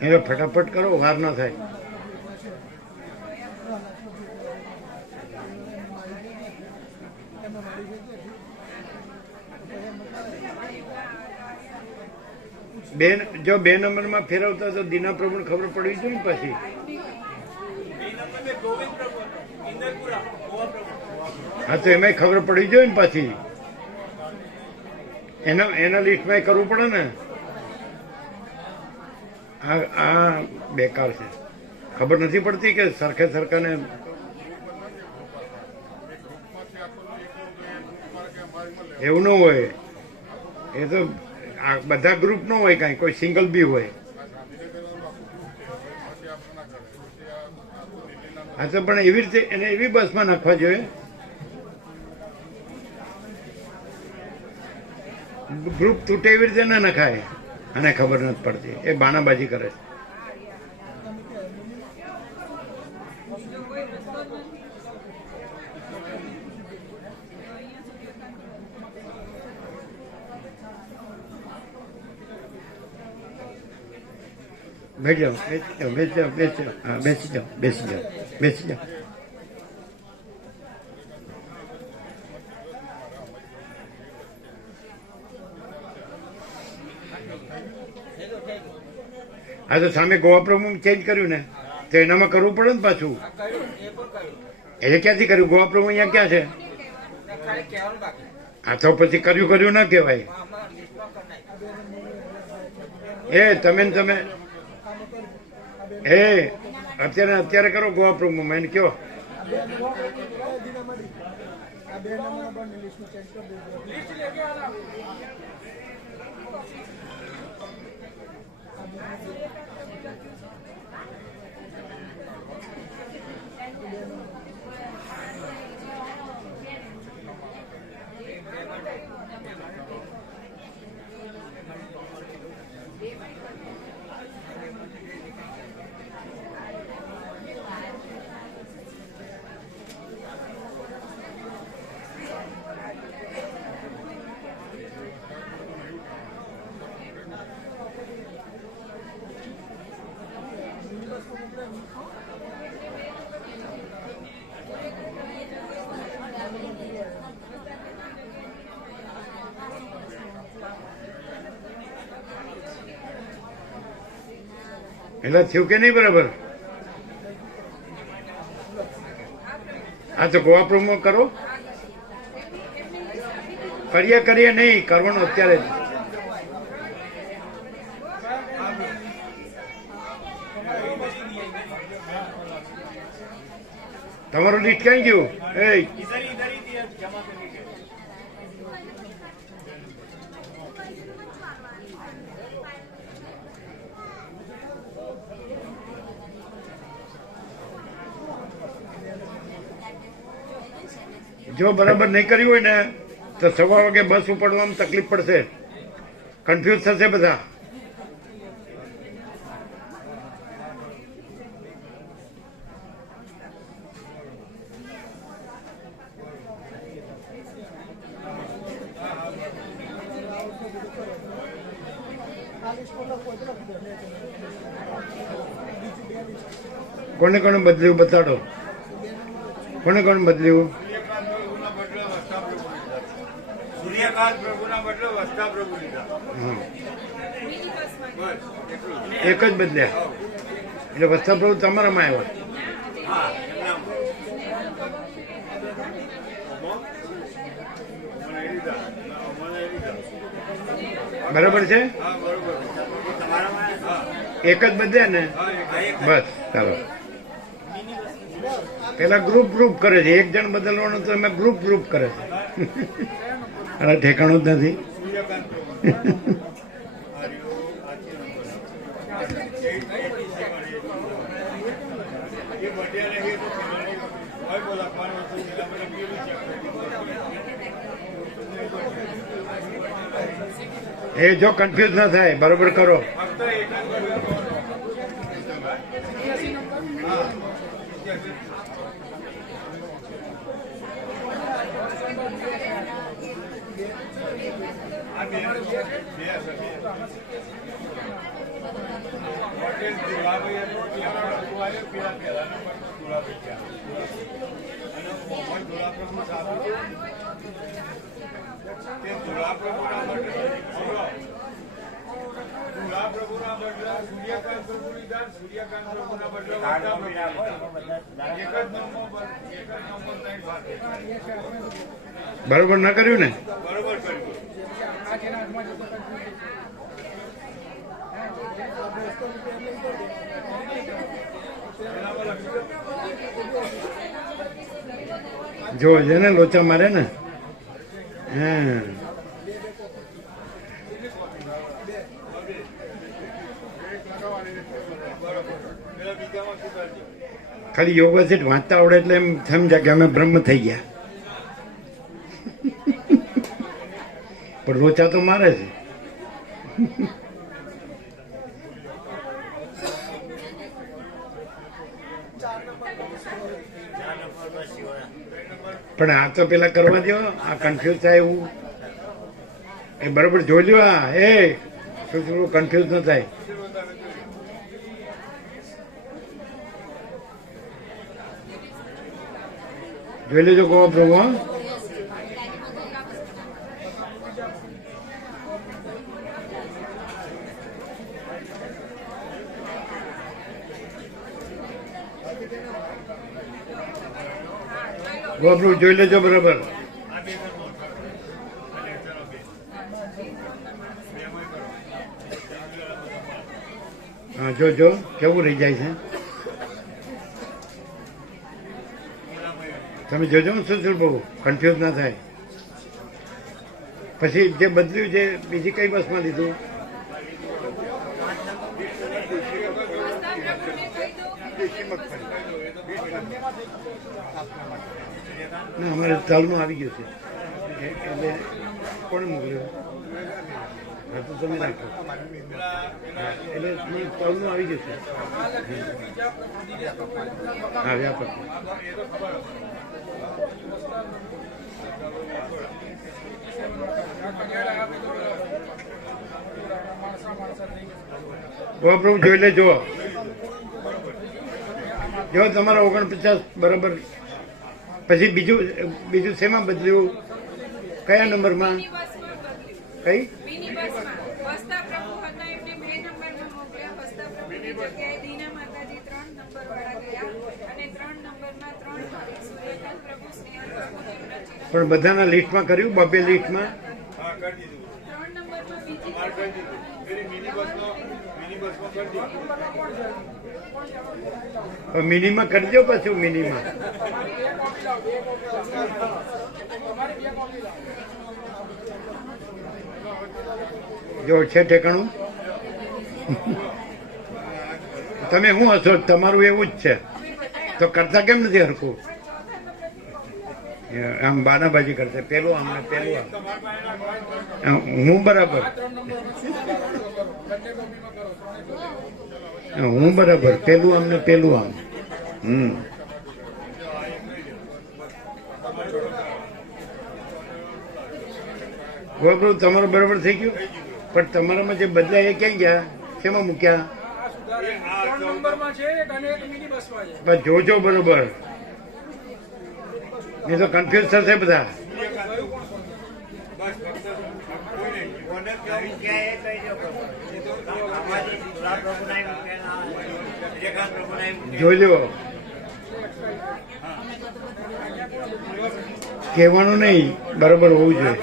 એટલે ફટાફટ કરો, વાર ના થાય. જો 2 નંબરમાં ફેરવતા તો દીના પ્રભુને ખબર પડવી જોઈએ ને પછી. હા તો એમાં ખબર પડી જોઈએ ને પછી. એના લિસ્ટમાં કરવું પડે ને. આ બેકાર છે. ખબર નથી પડતી કે સરખે સરખાને એવું ન હોય. એ તો બધા ગ્રુપ નો હોય, કઈ કોઈ સિંગલ બી હોય. હા તો પણ એવી રીતે એને એવી બસમાં નાખવા જોઈએ. ગ્રુપ તૂટે એવી રીતે ના નખાય. અને ખબર નથી પડતી, એ બાણાબાજી કરે છે. બેસી જાઓ, બેસી જાઓ, બેસી જાઓ. હા, બેસી જાઓ, બેસી જાઓ, બેસી જાઓ. હા તો સામે ગોવા પ્રમુખ ચેન્જ કર્યું ને, તો એનામાં કરવું પડે ને પાછું. એ ક્યાંથી કર્યું? ગોવા પ્રમુખ અહીંયા ક્યાં છે? હા તો પછી કર્યું ના કહેવાય. તમે અત્યારે કરો ગોવા પ્રમુખ એને કયો. એટલે થયું કે નહીં બરાબર? હા તો ગોવા પ્રમુખ કરો. કરીએ નહીં, કરવાનું અત્યારે જ. તમારું લિસ્ટ ક્યાં ગયું? જો બરાબર નહીં કર્યું હોય ને તો 1:15 વાગે બસ ઉપાડવામાં તકલીફ પડશે, કન્ફ્યુઝ થશે બધા. કોને કોને બદલ્યું બતાડો, કોને કોને બદલ્યું? સૂર્યકાંત પ્રભુના બદલે વસ્તા પ્રભુ લીધા. હા, મિની બસમાં બસ એટલું જ. એક જ બદલ્યા. એટલે વસ્તા પ્રભુ તમારામાં આવ્યા. હા એમના મને એ લીધા. બરાબર છે? હા બરોબર. તમારામાં હા એક જ બદલ્યા ને? બસ ચાલો. પેલા ગ્રુપ કરે છે, એક જણ બદલવાનું તો એમાં ગ્રુપ કરે છે. અરે ઠેકાણું જ નથી. સૂર્યકાંત પ્રભુ ये बढ़िया रही तो भाई बोला पानी तो मिला मैंने पीली એ જો કન્ફ્યુઝ ના થાય, બરોબર કરો. अब तो एक સૂર્યકાંત પ્રભુ લીધા, સૂર્યકાંત પ્રભુના બદલે એક જ નંબર બરોબર ના કર્યું ને? બરોબર કર્યું. જો જેને લોચા મારે ને. હા, ખાલી યોગા વાંચતા આવડે એટલે એમ સમજ્યા કે અમે બ્રહ્મ થઈ ગયા. પણ લોચા તો મારે છે. પણ આ તો પેલા કરવા દો, આ કન્ફ્યુઝ થાય એવું. એ બરોબર જોઈ લો. આ એ શું કન્ફ્યુઝ ન થાય. જોઈ લેજો ગો પ્રભુ. હા, ગો પ્રભુ જોઈ લેજો બરાબર. હા, જો કેવું રહી જાય છે. તમે જોજો શું બહુ કન્ફ્યુઝ ના થાય. પછી જે બદલ્યું છે બીજી કઈ બસમાં લીધું? ના, અમારે તાલમાં આવી ગયું છે. એટલે કોણ મોકલ્યું? હા, તો તમે રાખો. એટલે તાલમાં આવી ગયું છે. હા, વ્યાપક. પ્રભુ જોઈ લેજો. જો તમારા 49 બરાબર. પછી બીજું શેમાં બદલ્યું? કયા નંબરમાં? મિની બસમાં બદલ્યું. કઈ? મિની બસમાં વસ્તા પ્રભુ હતા એમને 2 નંબરમાં મોકલ્યા. વસ્તા પ્રભુની જગ્યાએ દીના માતાજી 3 નંબર વાળા ગયા અને 3 નંબરમાં 3 ભાવિક સૂર્યકાંત પ્રભુ, સ્નેહલ પ્રભુ, એમના ચિરંજીવ. પણ બધાના લિસ્ટમાં કર્યું? બબે લિસ્ટમાં? હા કરી દીધું. 3 નંબરમાં બીજી મારે કરી દીધું. પેલી મિની બસમાં કરી દીધું. મિનીમાં કરજો. પાછું મિનીમાં જો છે ઠેકાણું. તમે શું હશો? તમારું એવું જ છે તો કરતા કેમ નથી હરખું? આમ બાનાબાજી કરશે. પેલું આમ ને પેલું આમ. હું બરાબર, હું બરાબર. પેલું આમ ને પેલું આમ. પ્રભુ તમારું બરાબર થઈ ગયું. પણ તમારામાં જે બદલાય એ ક્યાં ગયા? શેમાં મૂક્યા? આ સુધારે 3 નંબરમાં છે એક અને એક મિની બસમાં છે. બસ જોજો બરોબર, નહીં તો કન્ફ્યુઝ થશે બધા. જોઈ લો, કહેવાનું નહીં, બરોબર હોવું જોઈએ.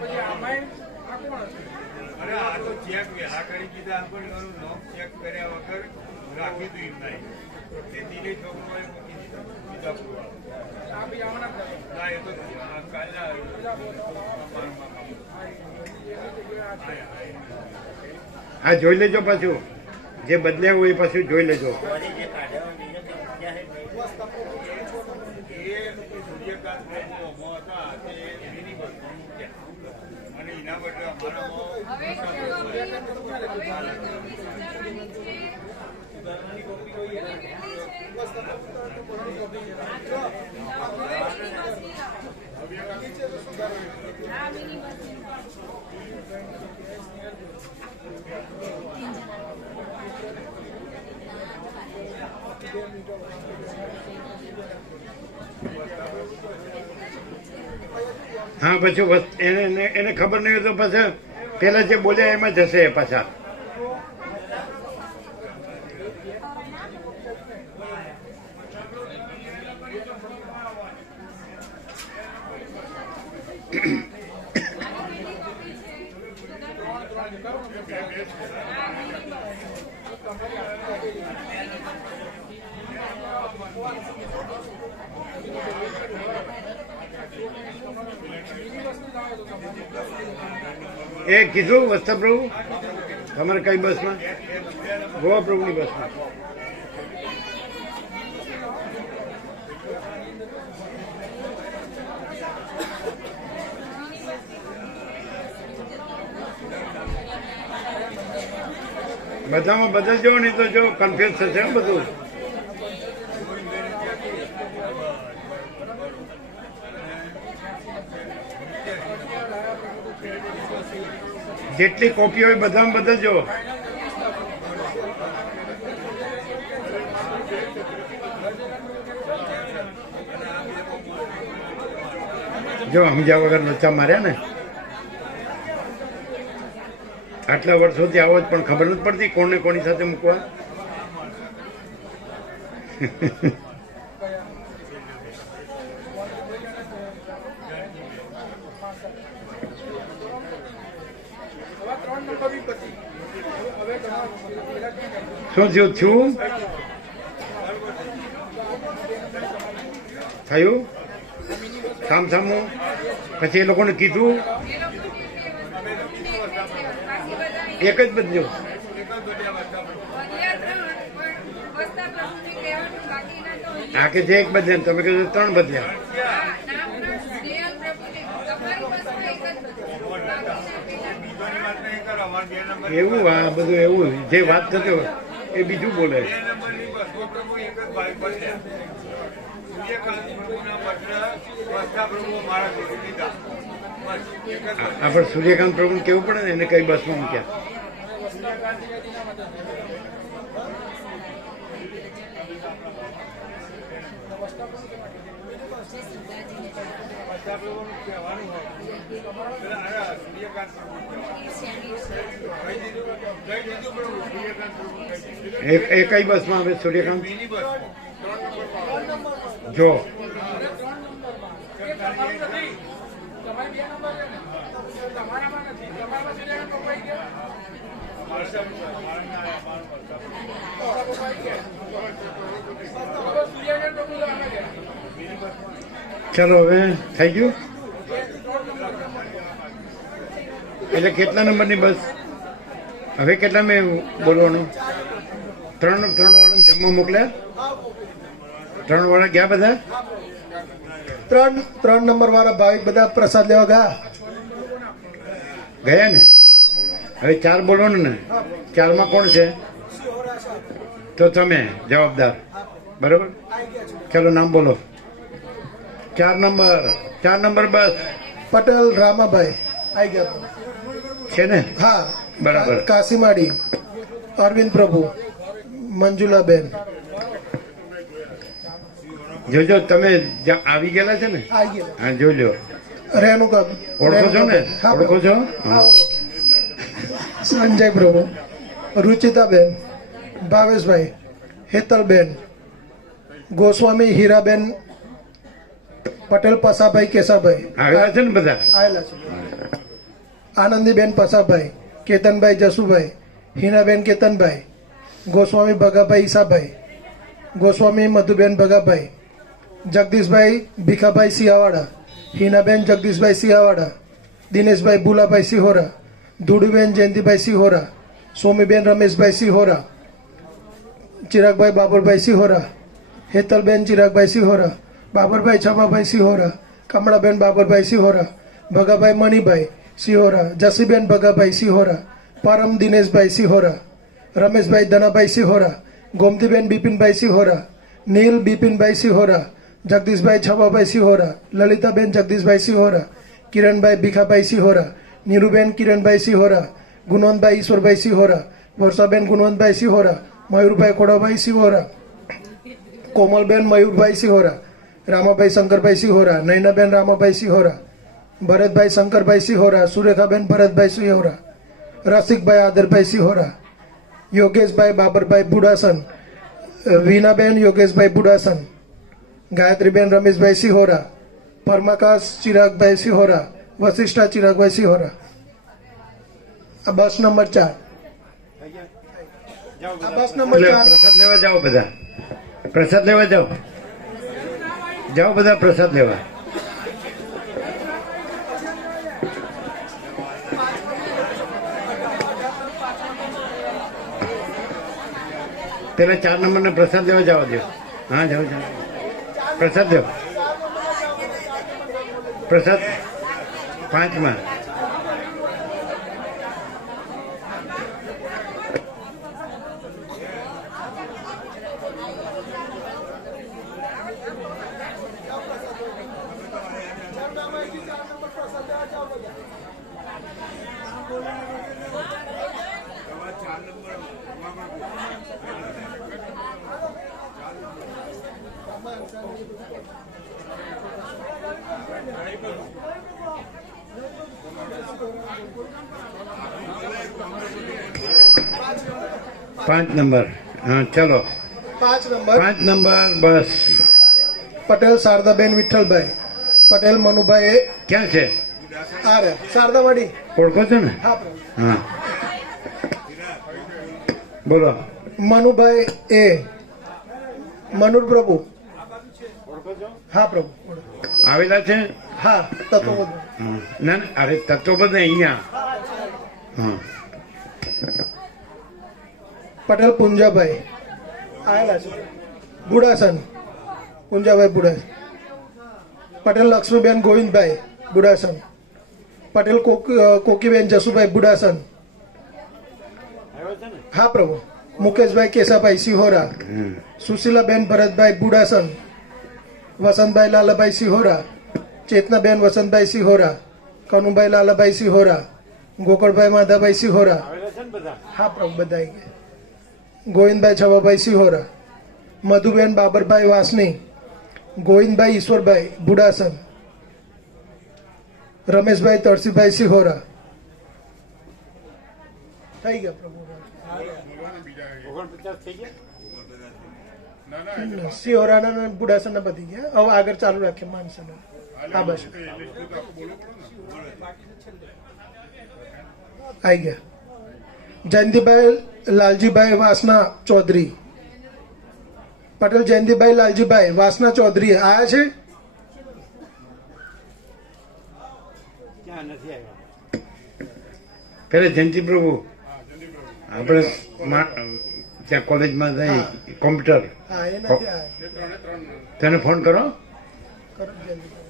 પછી આમાંય આ કોણ હશે? અરે આ તો ચેક વેલા કરી દીધા, પણ એનું નામ ચેક કર્યા વગર રાખી દીધું નહીં. તે દિનેશ છોકરોએ મૂકી દીધા બીજા પુરવા. આ બી આમના જ હતા. ના એ તો કાલના હા જોઈ લેજો, પાછું જે બદલ્યા હોય એ પાછું જોઈ લેજો. એ સૂર્યકાંત પ્રભુ હતા તે મિની બસમાં મૂક્યા અને એના બદલે અમારામાં હવે હા પછી એને ખબર નહીં હોય તો પાછા પેલા જે બોલ્યા એમાં જશે પાછા. એ કીધું વસ્તા પ્રભુ તમારે કઈ બસમાં? ગોવા પ્રભુની બસમાં. બધામાં બદલજો, નહીં તો જો કન્ફ્યુઝ થશે એમ બધું. જેટલી કોપી હોય બધામાં બદલજો. જો સમજ્યા વગર લોચા માર્યા ને. આટલા વર્ષોથી આવો જ પણ ખબર નથી પડતી કોને કોની સાથે મૂકવા. શું થયું થયું સામસામું? પછી એ લોકોને કીધું એક જ બદલ્યો. આ કે જે એક બદલ્યા તમે કીધું 3 બદલ્યા. એવું આ બધું એવું જે વાત થતી હોય એ બીજું બોલે. આપણે સૂર્યકાંત પ્રભુ કેવું પડે ને એને કઈ બસમાં મૂક્યા. એ કઈ બસમાં આવે સૂર્યકાંત? જો ચલો હવે થઈ ગયું. એટલે કેટલા નંબરની બસ? હવે કેટલા મેં બોલવાનું? 3 વાળાને જમવા મોકલ્યા? 3 વાળા ગયા બધા? 3 નંબર વાળા ભાઈ બધા પ્રસાદ લેવા ગયા ને? હવે 4 બોલવાનું ને? 4માં કોણ છે? તો તમે જવાબદાર, બરોબર? ચલો નામ બોલો. ચાર નંબર બસ પટેલ રામાભાઈ આવી ગયા છે ને? હા બરાબર. કાશીમાડી અરવિંદ પ્રભુ મંજુલાબેન જોજો તમે આવી ગયેલા છે ને? આવી ગયા હા જોજો. રેણુકા ઓળખો છો ને? હા, ઓળખો છો? હા. સંજય પ્રભુ રુચિતાબેન ભાવેશભાઈ હેતલબેન ગોસ્વામી હીરાબેન પટેલ પસાભાઈ કેશાભાઈ આવેલા છે ને બધા? આવેલા છે આનંદીબેન પસાભાઈ કેતનભાઈ જસુભાઈ હિનાબેન કેતનભાઈ ગોસ્વામી ભગાભાઈ ઈસાભાઈ ગોસ્વામી મધુબેન ભગાભાઈ જગદીશભાઈ ભીખાભાઈ સિયાવાડા હિનાબેન જગદીશભાઈ સિયાવાડા દિનેશભાઈ ભુલાભાઈ સિહોરા ધુડુબેન જયંતિભાઈ સિહોરા સોમીબેન રમેશભાઈ સિહોરા ચિરાગભાઈ બાબરભાઈ સિહોરા હેતલબેન ચિરાગભાઈ સિહોરા બાબરભાઈ છબાભાઈ સિહોરા કમળાબેન બાબરભાઈ સિહોરા ભગાભાઈ મણિભાઈ સિહોરા જસીબેન ભગાભાઈ સિહોરા પરમ દિનેશભાઈ સિહોરા રમેશભાઈ ધનાભાઈ સિહોરા ગોમતીબેન બિપિનભાઈ સિહોરા નીલ બિપિનભાઈ સિહોરા જગદીશભાઈ છબાભાઈ સિહોરા લલિતાબેન જગદીશભાઈ સિહોરા કિરણભાઈ ભીખાભાઈ સિહોરા નીરુબેન કિરણભાઈ સિહોરા ગુણવંતભાઈ ઈશ્વરભાઈ સિહોરા વર્ષાબેન ગુણવંતભાઈ સિહોરા મયુરભાઈ ખોડાભાઈ સિહોરા કોમલબેન મયુરભાઈ સિહોરા રામાભાઈ શંકરભાઈ સિહોરા નૈનાબેન રામાભાઈ સિહોરા ભરતભાઈ શંકરભાઈ સિહોરા સુરેખાબેન ભરતભાઈ સિહોરા રસિકભાઈ આદરભાઈ સિહોરા યોગેશભાઈ બાબરભાઈ બુડાસન વીનાબેન યોગેશભાઈ બુડાસન ગાયત્રીબેન રમેશભાઈ સિહોરા પરમાકાશ ચિરાગભાઈ સિહોરા વશિષ્ઠા ચિરાગભાઈ સિહોરા આ બસ નંબર 4 આ બસ નંબર 4 પ્રસાદ લેવા જાઓ બધા. પ્રસાદ લેવા જાઓ. જાઓ બધા પ્રસાદ લેવા. પેલા 4 નંબરને પ્રસાદ લેવા જાઓ દો. હા જાઓ જાઓ. પ્રસાદ લેવો. પ્રસાદ 5માં. પાંચ નંબર. હા ચલો. 5 નંબર 5 નંબર બસ. પટેલ શારદાબેન વિઠ્ઠલભાઈ પટેલ મનુભાઈ ક્યાં છે? આ રે શારદાવાડી ઓળખો છો ને? હા પ્રભુ હા બોલો. મનુભાઈ એ મનુર પ્રભુ હા પ્રભુ આવેલા છે? હા તત્વ હા. ના ના અરે તત્વ બધે અહીંયા. હા પટેલ પુંજાભાઈ આવેલા છે બુડાસન પુંજાભાઈ બુડાસન પટેલ લક્ષ્મીબેન ગોવિંદભાઈ બુડાસન પટેલ કોકીબેન જસુભાઈ બુડાસન હા પ્રભુ મુકેશભાઈ કેશાભાઈ સિહોરા સુશીલાબેન ભરતભાઈ બુડાસન વસંતભાઈ લાલાભાઈ સિહોરા ચેતનાબેન વસંતભાઈ સિહોરા કનુભાઈ લાલાભાઈ સિહોરા ગોકળભાઈ માધાભાઈ સિહોરા હા પ્રભુ બધા આવી ગયા ગોવિંદભાઈ છવાભાઈ સિહોરા મધુબેન બાબરભાઈ વાસની ગોવિંદભાઈ ઈશ્વરભાઈ બુડાસન રમેશભાઈ તળસીભાઈ સિહોરા થઈ ગયા પ્રભુ સિહોરાના બુડાસનના પતી ગયા હવે આગળ ચાલુ રાખીએ માનસના હા બસ આવી ગયા જયંતિભાઈ લાલજીભાઈ વાસના ચૌધરી પટેલ જયંતિભાઈ લાલજીભાઈ વાસના ચૌધરી આયા છે? પેલા જયંતિ પ્રભુ આપણે ત્યાં કોલેજમાં જઈ કોમ્પ્યુટર હા એ નથી આયા તેને ફોન કરો. કરો જયંતિભાઈ.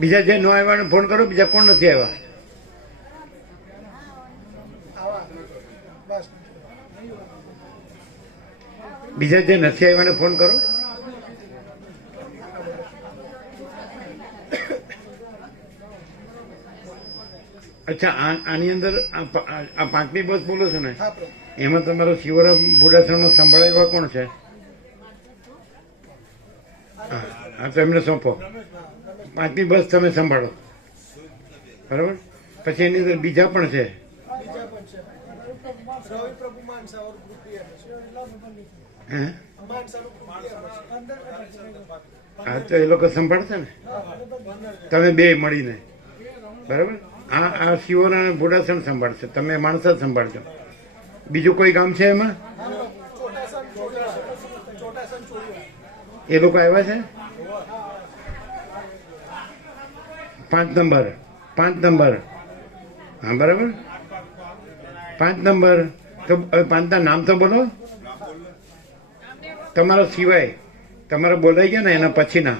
બીજા જે ન આવ્યા ફોન કરો. બીજા કોણ નથી આવ્યા? આવા બસ બીજા જે નથી આવ્યા ફોન કરો. અચ્છા આની અંદર આ પાંચમી બસ બોલો છો ને હા પ્રભુ. એમાં તમારો શિવરા બુડાસણનો સંભાળાવ્યા કોણ છે? હા તો એમને સોંપો. પાંચમી બસ તમે સંભાળો, બરાબર. પછી એની અંદર બીજા પણ છે. બીજા પણ છે. રવિ પ્રભુ માનસા और ग्रुप बी है. હે? માનસાનું group B है. હા તો એ લોકો સંભાળશે ને, તમે બે મળીને, બરાબર. આ શિવોરા અને બુડાસણ સંભાળશે, તમે માણસા સંભાળજો. બીજું કોઈ ગામ છે એમાં? ચોટાસન ચોરીવા. એ લોકો આવ્યા છે? 5 નંબર 5 નંબર, હા બરાબર. 5 નંબર તો 5ના નામ તો બોલો તમારા સિવાય, તમારા બોલાઈ ગયા ને એના પછીના.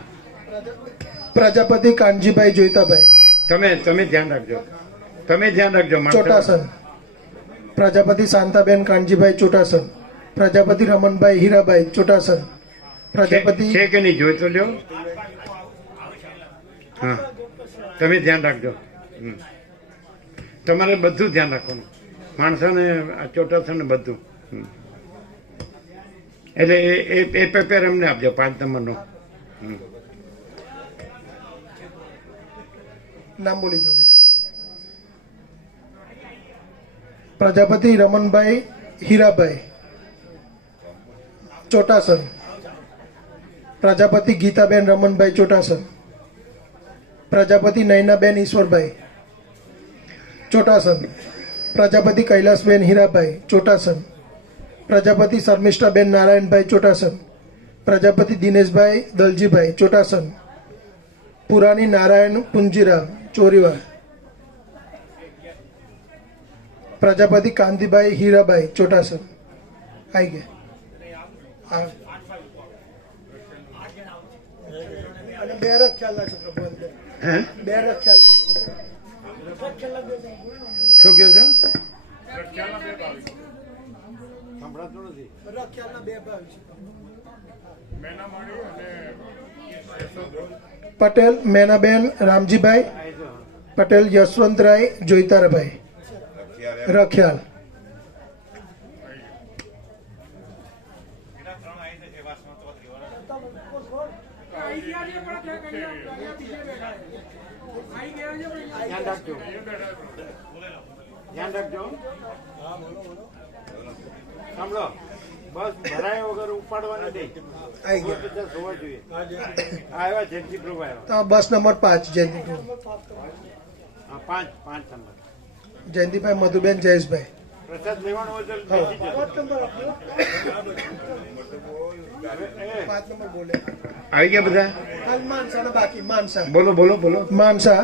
પ્રજાપતિ કાનજીભાઈ જોઈતાભાઈ તમે ધ્યાન રાખજો, તમે ધ્યાન રાખજો. ચોટાસન. પ્રજાપતિ શાંતાબેન કાનજીભાઈ ચોટાસન. પ્રજાપતિ રમણભાઈ હીરાભાઈ ચોટાસન. પ્રજાપતિ છે કે નહીં જોઈ તો લ્યો. હા તમે ધ્યાન રાખજો. તમારે બધું ધ્યાન રાખવાનું, માણસોને ચોટાસન ને બધું. એટલે એ પેપર એમને આપજો 5 નંબરનું. નામ બોલી જો. પ્રજાપતિ રમણભાઈ હીરાભાઈ ચોટાસન. પ્રજાપતિ ગીતાબેન રમણભાઈ ચોટાસન. પ્રજાપતિ નયનાબેન ઈશ્વરભાઈ ચોટાસન. પ્રજાપતિ કૈલાસબેન હીરાભાઈ ચોટાસન. પ્રજાપતિ શર્મિષ્ઠાબેન નારાયણભાઈ ચોટાસન. પ્રજાપતિ દિનેશભાઈ દલજીભાઈ ચોટાસન. પુરાણી નારાયણ પુંજીરામ ચોરીવા. પ્રજાપતિ કાંતિભાઈ હીરાભાઈ ચોટાસન. આવી ગયા. અને બે રથ ખ્યાલ લાગશે પ્રભુ અંદર. હે બે રથ ખ્યાલ. શું કહો છો? રથ ખ્યાલના બે ભાગ છે. પટેલ મેનાબેન રામજીભાઈ પટેલ યશવંતરાય જોઈતારાભાઈ રખ્યાલ. આવી ગયા છે પણ ક્યાં કન્યા બીજે બેઠા છે. આવી ગયા છે પણ ધ્યાન રાખજો, ધ્યાન રાખજો. સાંભળો, બસ ભરાય વગર ઉપાડવાની નહીં. આવી ગયા. 50 હોવા જોઈએ. આવ્યા જયંતિ પ્રભુ આવ્યા. તો બસ નંબર 5 જયંતિભાઈ. હા 5 નંબર. જયંતિભાઈ મધુબેન જયેશભાઈ. પ્રસાદ લેવાનો હોય તો બેસી જજો. 5 નંબર બોલે. આવી ગયા બધા? હાલ માનસા બાકી. માનસા બોલો બોલો બોલો. માનસા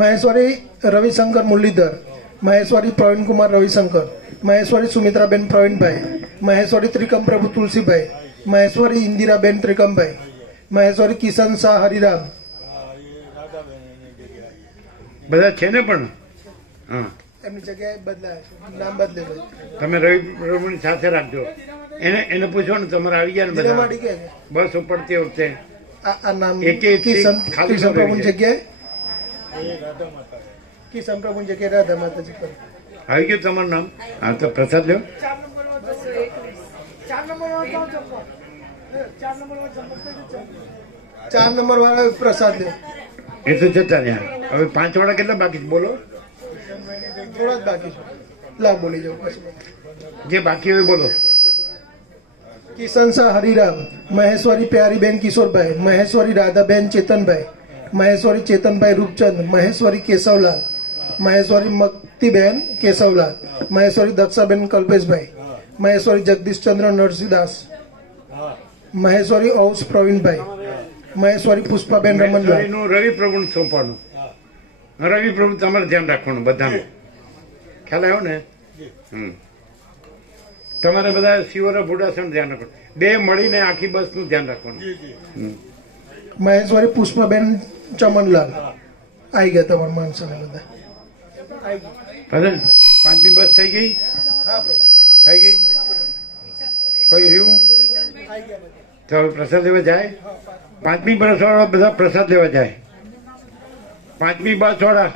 મહેશ્વરી રવિશંકર મુરલીધર. મહેશ્વરી પ્રવીણકુમાર રવિશંકર. મહેશ્વરી સુમિત્રાબેન પ્રવીણભાઈ. મહેશ્વરી ત્રિકમ પ્રભુ તુલસીભાઈ. મહેશ્વરી ઇન્દિરાબેન ત્રિકમભાઈ. મહેશ્વરી કિશન શાહ હરિરામ. બધા છે ને પણ? હા એમની જગ્યાએ બદલાય છે, નામ બદલે છે. તમે રવિ સાથે રાખજો. એને પૂછો ને તમારે આવી ગયા ને બધા દિલમાડી કે છે. બસ ઉપડતી વખતે. આ નામ એકે એક કિશન ખાલી કિશન પ્રભુની કરી જગ્યાએ કિશન પ્રભુની જગ્યાએ રાધા માતાજી પર. આવી ગયું તમારું નામ? હા તો પ્રસાદ લ્યો. 4 નંબર વાળા પ્રસાદ લે. એ તો જતા રહ્યા. હવે 5 વાળા કેટલા બાકી છે બોલો? થોડા જ બાકી છે. લાવ બોલી જાઉં પછી. જે બાકી હોય બોલો. કિશન શાહ હરિરામ. મહેશ્વરી પ્યારીબેન કિશોરભાઈ. મહેશ્વરી રાધાબેન ચેતનભાઈ. મહેશ્વરી ચેતનભાઈ રૂપચંદ. મહેશ્વરી કેશવલાલ. મહેશ્વરી મક્તિબેન કેશવલાલ. મહેશ્વરી દક્ષાબેન કલ્પેશભાઈ. મહેશ્વરી જગદીશચંદ્ર નરસિંહદાસ. મહેશ્વરી ઔસ પ્રવીણભાઈ. મહેશ્વરી પુષ્પાબેન રમણલાલ. મહેશ્વરીનું રવિ પ્રભુ સોંપવાનું. રવિ પ્રભુ તમારે ધ્યાન રાખવાનું બધાનું. ખ્યાલ આવ્યો ને? તમારે બધા શિવરા બુડાસણ ધ્યાન રાખવાનું. બે મળીને આખી બસનું ધ્યાન રાખવાનું. મહેશ્વરી પુષ્પાબેન ચમનલાલ. આવી ગયા તમારા માણસોને બધા. બરાબર? 5મી બસ થઈ ગઈ? હા પ્રભુ. થઈ ગઈ? કોઈ રહ્યું? આવી ગયા બધા. તો હવે પ્રસાદ લેવા જાય? 5મી બસ વાળા બધા પ્રસાદ લેવા જાય. 5મી બસ વાળા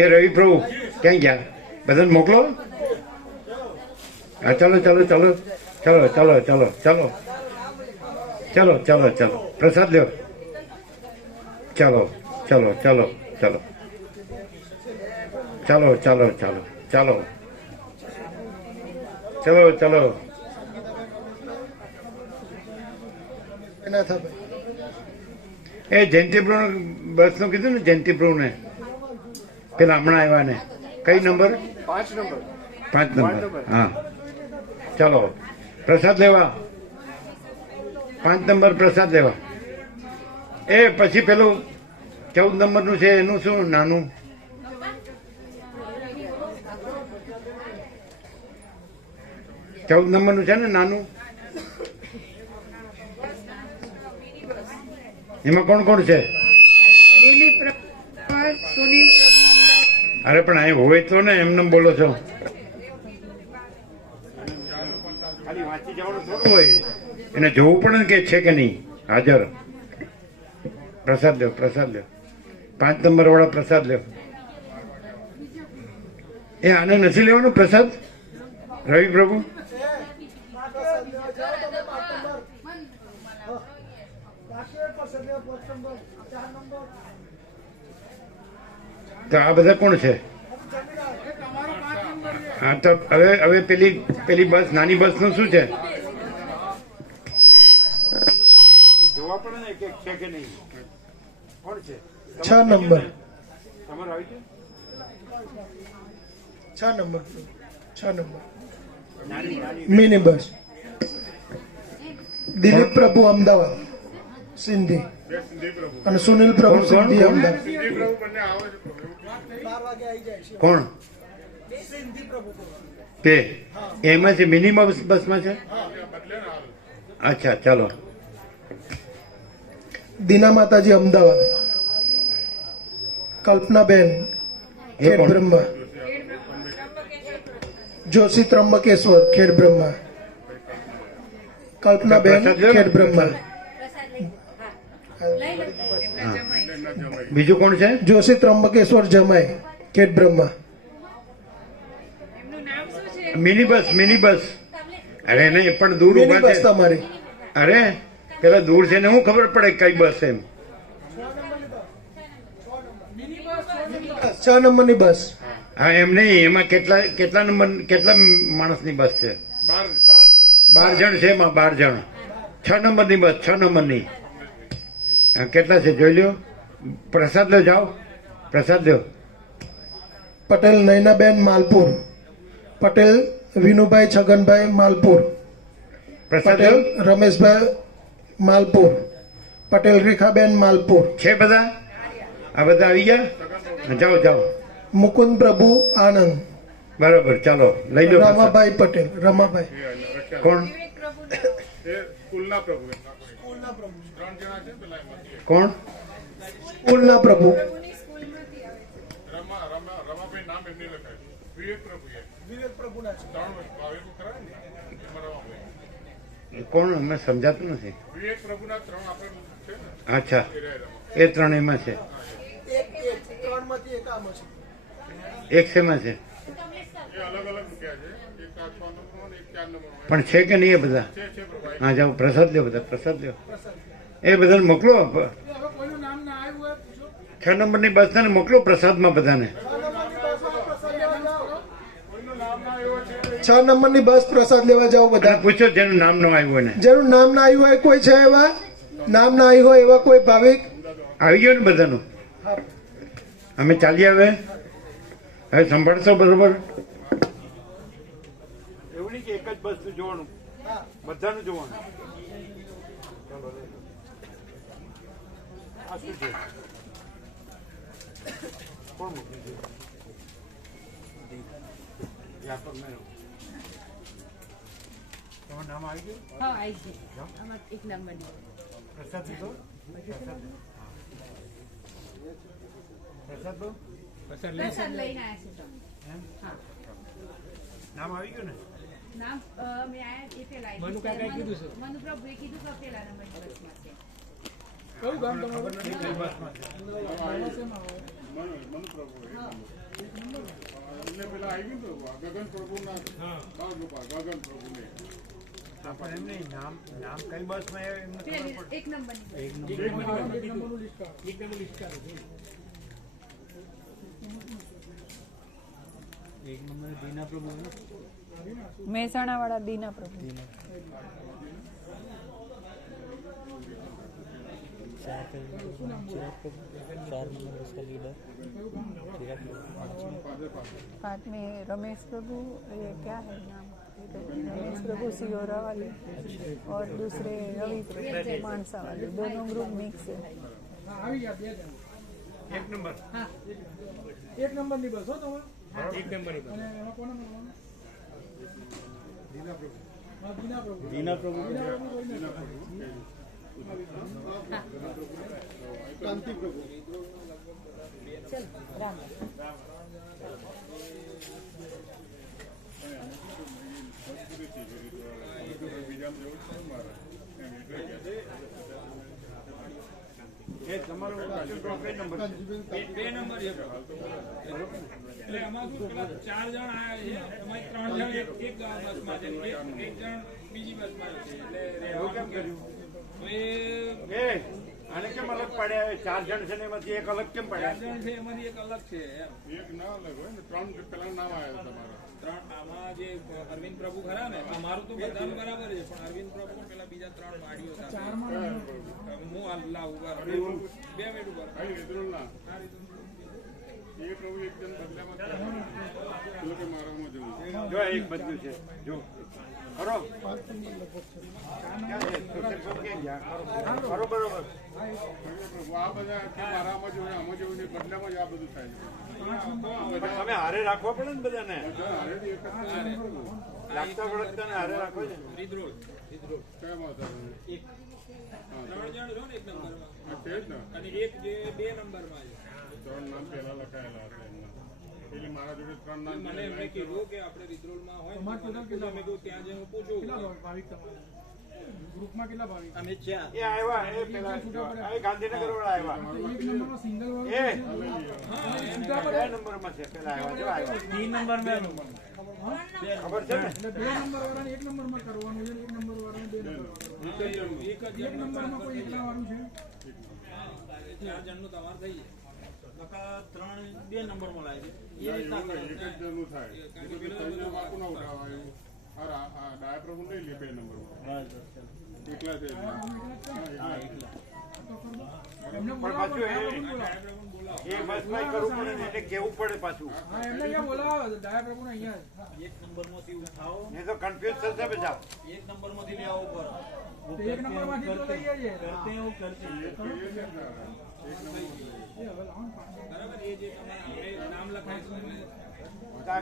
એ રવિ પ્રભુ ક્યાં ગયા? બધાને મોકલો. હા ચલો ચલો ચલો ચલો ચલો ચલો ચલો ચલો ચલો ચલો પ્રસાદ લ્યો. ચલો ચલો ચલો ચલો ચલો ચલો ચલો ચલો ચલો ચલો. એના થાય એ જયંતિપ્રભુ બસનું કીધું ને, જયંતિપ્રભુને પેલા હમણાં આવ્યા ને, કઈ નંબર? 5 નંબર. 5 નંબર. હા ચલો પ્રસાદ લેવા. 5 નંબર પ્રસાદ લેવા. એ પછી પેલું 14 નંબરનું છે એનું શું નાનું? ચૌદ નંબરનું છે ને નાનું? એમાં કોણ કોણ છે? દિલીપ પ્રભુ, સુનિલ પ્રભુ અમદાવાદ. અરે પણ અહીં હોય તો ને, એમને બોલો છો? ખાલી વાંચી જવાનું થોડું. હોય એને જોવું પડે ને કે છે કે નહીં હાજર. પ્રસાદ લ્યો, પ્રસાદ લ્યો. 5 નંબર વાળા પ્રસાદ લ્યો. એ આને નથી લેવાનો પ્રસાદ રવિ પ્રભુ? તો આ બધા કોણ છે? હા તો હવે પેલી બસ, નાની બસ નું શું છે? જોવા પડે ને કે છે કે નહીં. કોણ છે? 6 નંબર. તમારે આવી છે? 6 નંબર. 6 નંબર નાની નાની મિની બસ. દિલીપ પ્રભુ અમદાવાદ સિંધી અને સુનિલ પ્રભુ કોણ, કોણ, સિંધી કોણ? અમદાવાદ. કોણ તે? એમાં છે મિની બસમાં છે? અચ્છા ચાલો. દીના માતાજી અમદાવાદ. કલ્પનાબેન એ ખેડ કોણ? બ્રહ્મા. જોશી ત્રંબકેશ્વર ખેડ બ્રહ્મા. કલ્પનાબેન ખેડ બ્રહ્મા. બીજું કોણ છે? જોશી ત્રંબકેશ્વર જમાઈ ખેડ બ્રહ્મા. એમનું નામ શું છે? Mini bus, mini bus. અરે નહીં પણ દૂર મિની ઉભા બસ છે. તમારી. અરે પેલા દૂર છે ને હું ખબર પડે કઈ બસ એમ? 6 નંબરની બસ. હા એમ નહીં, એમાં કેટલા નંબર, કેટલા માણસની બસ છે? 12 જણ છે એમાં, 12 જણ. 6 નંબરની બસ, 6 નંબરની. હા, કેટલા છે જોઈ લ્યો. પ્રસાદ લો, જાઓ પ્રસાદ લો. પટેલ નૈનાબેન માલપુર. પટેલ વિનુભાઈ છગનભાઈ માલપુર. પ્રસાદ પટેલ લો. રમેશભાઈ માલપુર. પટેલ રેખાબેન માલપુર. છે બધા? આ બધા આવી ગયા? જાઓ જાઓ. મુકુંદ પ્રભુ આનંદ. બરાબર ચાલો લઈ લો પ્રસાદ. રમાભાઈ પટેલ. રમાભાઈ કોણ કોણ? સ્કૂલના પ્રભુ. પ્રભુની સ્કૂલમાંથી આવે છે. કોણ? અમે સમજાતું નથી. અચ્છા એ 3 એમાં છે. એક શેમાં છે? પણ છે કે નહીં એ બધા? હા જાઓ પ્રસાદ લ્યો, બધા પ્રસાદ લ્યો. એ બધાને મોકલો. 6 નંબરની બસને મોકલો પ્રસાદમાં બધાને. 6 નંબરની બસ પ્રસાદ લેવા જાઓ અને બધા. પૂછો જેનું નામ ન આવ્યું હોય ને. જેનું નામ ના આવ્યું હોય કોઈ છે એવા? નામ ના આવ્યું હોય એવા કોઈ ભાવિક? આવી ગયો ને બધાનું? અમે ચાલીએ હવે સંભાળશો બરોબર? એવું નહીં કે એક જ બસ જોવાનું, બધાનું જોવાનું. આ શું છે? કોણ મોકલ્યું છે? વ્યાપક મેળો. તમારું નામ આવી ગયું? હા આવી છે. આમાં 1 નંબરની. પ્રસાદ લીધો? પ્રસાદ લો. પ્રસાદ લઈને આવ્યા છે તમે. હા નામ આવી ગયું ને? નામ મેં આયા એ પેલા મનુ પ્રભુએ કીધું કે પેલા નંબરની બસમાં છે. કયું ગામ તમારું? બસમાં છે. હા. એટલે પેલા આવી ગયું તો ગગન પ્રભુના બાળ ગોપાલ ગગન પ્રભુને પણ એમ નહીં નામ કઈ બસમાં આવે એમને ખબર પડે. એક નંબરની બસ. એક નંબરનું લિસ્ટ કાઢો. એક નંબર લિસ્ટ કાઢો. મહેસાણા વાળા દીના પ્રભુ. पार्ट में रमेश प्रभु, ये क्या है नाम, रमेश प्रभु सियोरा वाले और दूसरे रवि प्रभु मानसा वाले, दोनों ग्रुप मिक्स है. હા આવી ગયા બે જણ. એક નંબર હા એક નંબરની બસ હો તમારે. એક નંબરની બસ. અને એમાં કોને મળવાનું? દીના પ્રભુ. હા દીના પ્રભુ. દીના પ્રભુ. દીના પ્રભુ કાંતિ પ્રભુ એ તમારો કઈ નંબર બે નંબર છે. એટલે આમાં શું પેલા 4 જણ આયા છે, એમાં 3 જણ એક બસમાં છે, એક જણ બીજી બસમાં છે. એટલે એવું કેમ કર્યું? તો એ એ આને કેમ અલગ પાડ્યા? 4 જણ છે ને એમાંથી એક અલગ કેમ 4 પાડ્યા? જણ છે એમાંથી એક અલગ છે એમ. એક ના અલગ હોય ને 3 પેલા નામ આવ્યા તમારા 3 આમાં જે અરવિંદ પ્રભુ ખરા ને, અમારું તો બધાનું બરાબર છે, પણ અરવિંદ પ્રભુ પેલા બીજા 3 વાડીઓ હતા. હું અલ્લાહ ઉભા રહું. 2 મિનિટ ઉભા રહો. ભાઈ વિદ્રોહ ના એ પ્રભુ એક જણ બદલામાં પેલો કે મારામાં જવું જો એક બધું છે જો ખરો ક્યાં છે? સુશીલ પ્રભુ ક્યાં ગયા? ખરો બરોબર. પ્રભુ આ બધા કે મારામાં જવું આમાં જવું ને બદલામાં જ આ બધું થાય પણ તમે હારે રાખવા પડે ને બધાને. બધા હારે એક જ લાગતા વળગતા ને હારે રાખો છે. રીદ્રોલ કેમ હતા એક 3 જણ છો ને એક નંબરમાં, આ છે જ ને અને એક જે 2 નંબરમાં છે. 3 નામ પહેલા લખાયેલા હતા એમના એટલે મારા જોડે 3 નામ મને એમણે કીધું કે આપણે રીદ્રોલમાં હોય ને, મને પૂછો, મેં કીધું ત્યાં જઈને પૂછું. કેટલા ભાવિક તમારા ગ્રુપમાં? કેટલા ભાવિક? અમે 4. એ આવ્યા એ પેલા આ ગાંધીનગર વાળા આવ્યા. એક નંબરમાં સિંગલ વાળો એ છૂટા બે નંબરમાં છે પેલા આવ્યા જો આવ્યા. 3 નંબર મે ખબર છે ને? એટલે 2 નંબર વાળાને 1 નંબરમાં કરવાનું છે, 1 નંબર વાળાને 2 નંબર એક નંબરમાં કોઈ એકલા વાળું છે. 4 જણનું તમારે થઈ જાય. 2 નંબરમાં લાગે છે. એક જ જણનું થાય એટલે તઈને વાકું ના ઉઠાવાયું આ ડાયા પ્રભુ લઈ લે 2 નંબરમાં એકલા છે એમને પણ પાછું એ બસમાં કરવું પડે ને એટલે કેવું પડે પાછું. હા એમને અહીંયા બોલાવો ડાયા પ્રભુને અહીંયા એક નંબરમાંથી ઉઠાવો, નહીં તો કન્ફ્યુઝ થશે બધા. એક નંબરમાંથી લઈ આવો પર એક નંબરમાંથી તો લઈ આવીએ કરતે એવું કરતે બરાબર. એ જે તમારે નામ લખાય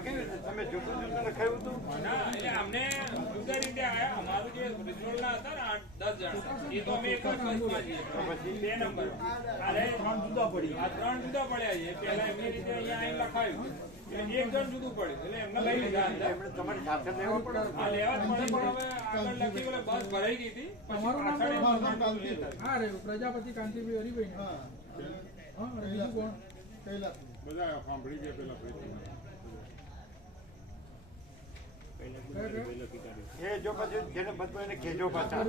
છે તમે જુદું જુદું લખાયું હતું? ના, એટલે અમને જુદા રીતે આયા. અમારું જે રિઝોલ્ટના હતા ને 8-10 જણ, એ તો અમે એક જ બસમાં છીએ. પછી 2 નંબર અરે 3 જુદા પડી. આ 3 જુદા પડ્યા છે. પહેલા એમની રીતે અહીંયા આવીને લખાયું, એટલે એક જણ જુદું પડ્યું, એટલે એમને લઈ લીધા અંદર. એમણે તમારી સાથે લેવા પડે. હા, લેવા જ પડે, પણ હવે આગળ લખી એટલે બસ ભરાઈ ગઈ હતી. પછી પાછળ હા રે પ્રજાપતિ કાંતિભાઈ હરિભાઈ. હા બીજું કોણ? બધા સાંભળી ગયા પેલા એ જો પછી જેને બધું એને કહેજો પાછા.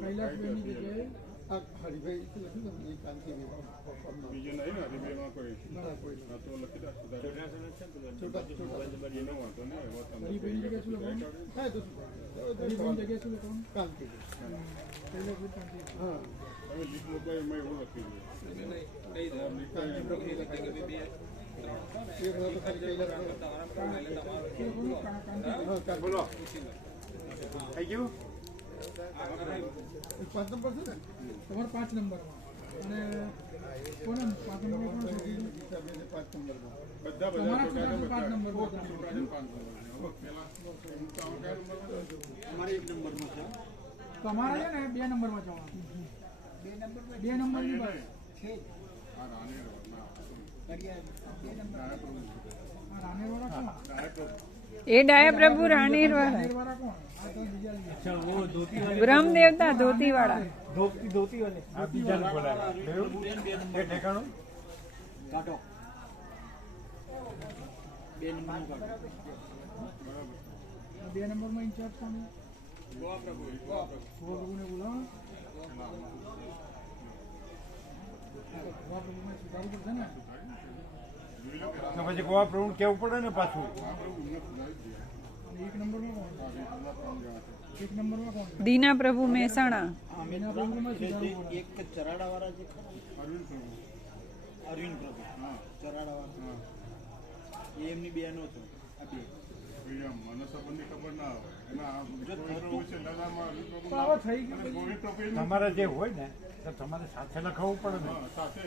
કૈલાસભાઈની જગ્યાએ બીજું નહીં ને હરિભાઈમાં કોઈ હા તો લખી દો એનો વાંધો નહીં એવો તમે હરિભાઈની જગ્યાએ શું લખવાનું? હરિભાઈની જગ્યાએ શું લખવાનું? કૈલાસભાઈ કાંતિ. તમે લીક મોકલાય એમાં એવું લખી દો બોલો થઈ ગયું? તમારે 5 નંબરમાં અને કોને 5 નંબર કોણ છે? બધા તમારા છોકરાનું 5 નંબર અમારે 1 નંબરમાં છે. તમારે છે ને 2 નંબરમાં જવાનું. 2 નંબરની બસ રાનેરવાળા કોણ? એ ડાયા પ્રભુ રાણીર વાળા રાનેરવાળા કોણ? આ તો બીજા બ્રહ્મ દેવતા ધોતી વાળા. ધોતી વાળી આ બીજાને બોલાવે એ ઠેકાણું કાઢો 2 નંબર કાઢો 2 નંબરમાં ઇન્ચાર્જ કોણ પ્રભુને બોલાવો સુધારવું પડશે ને તો પછી ગોવા પ્રભુ કેવું પડે ને પાછું 1 નંબરમાં કોણ દીના પ્રભુ મહેસાણા. દીના પ્રભુમાં સુધારવું પડે. એક ચરાડા વાળા જે અરવિંદ પ્રભુ ચરાડા વાળા એ એમની બેનો છે આ બે મને સંબંધની ખબર ના આવે એના તો આવો થઈ ગયું તમારે જે હોય ને તો તમારે સાથે લખાવવું પડે ને સાથે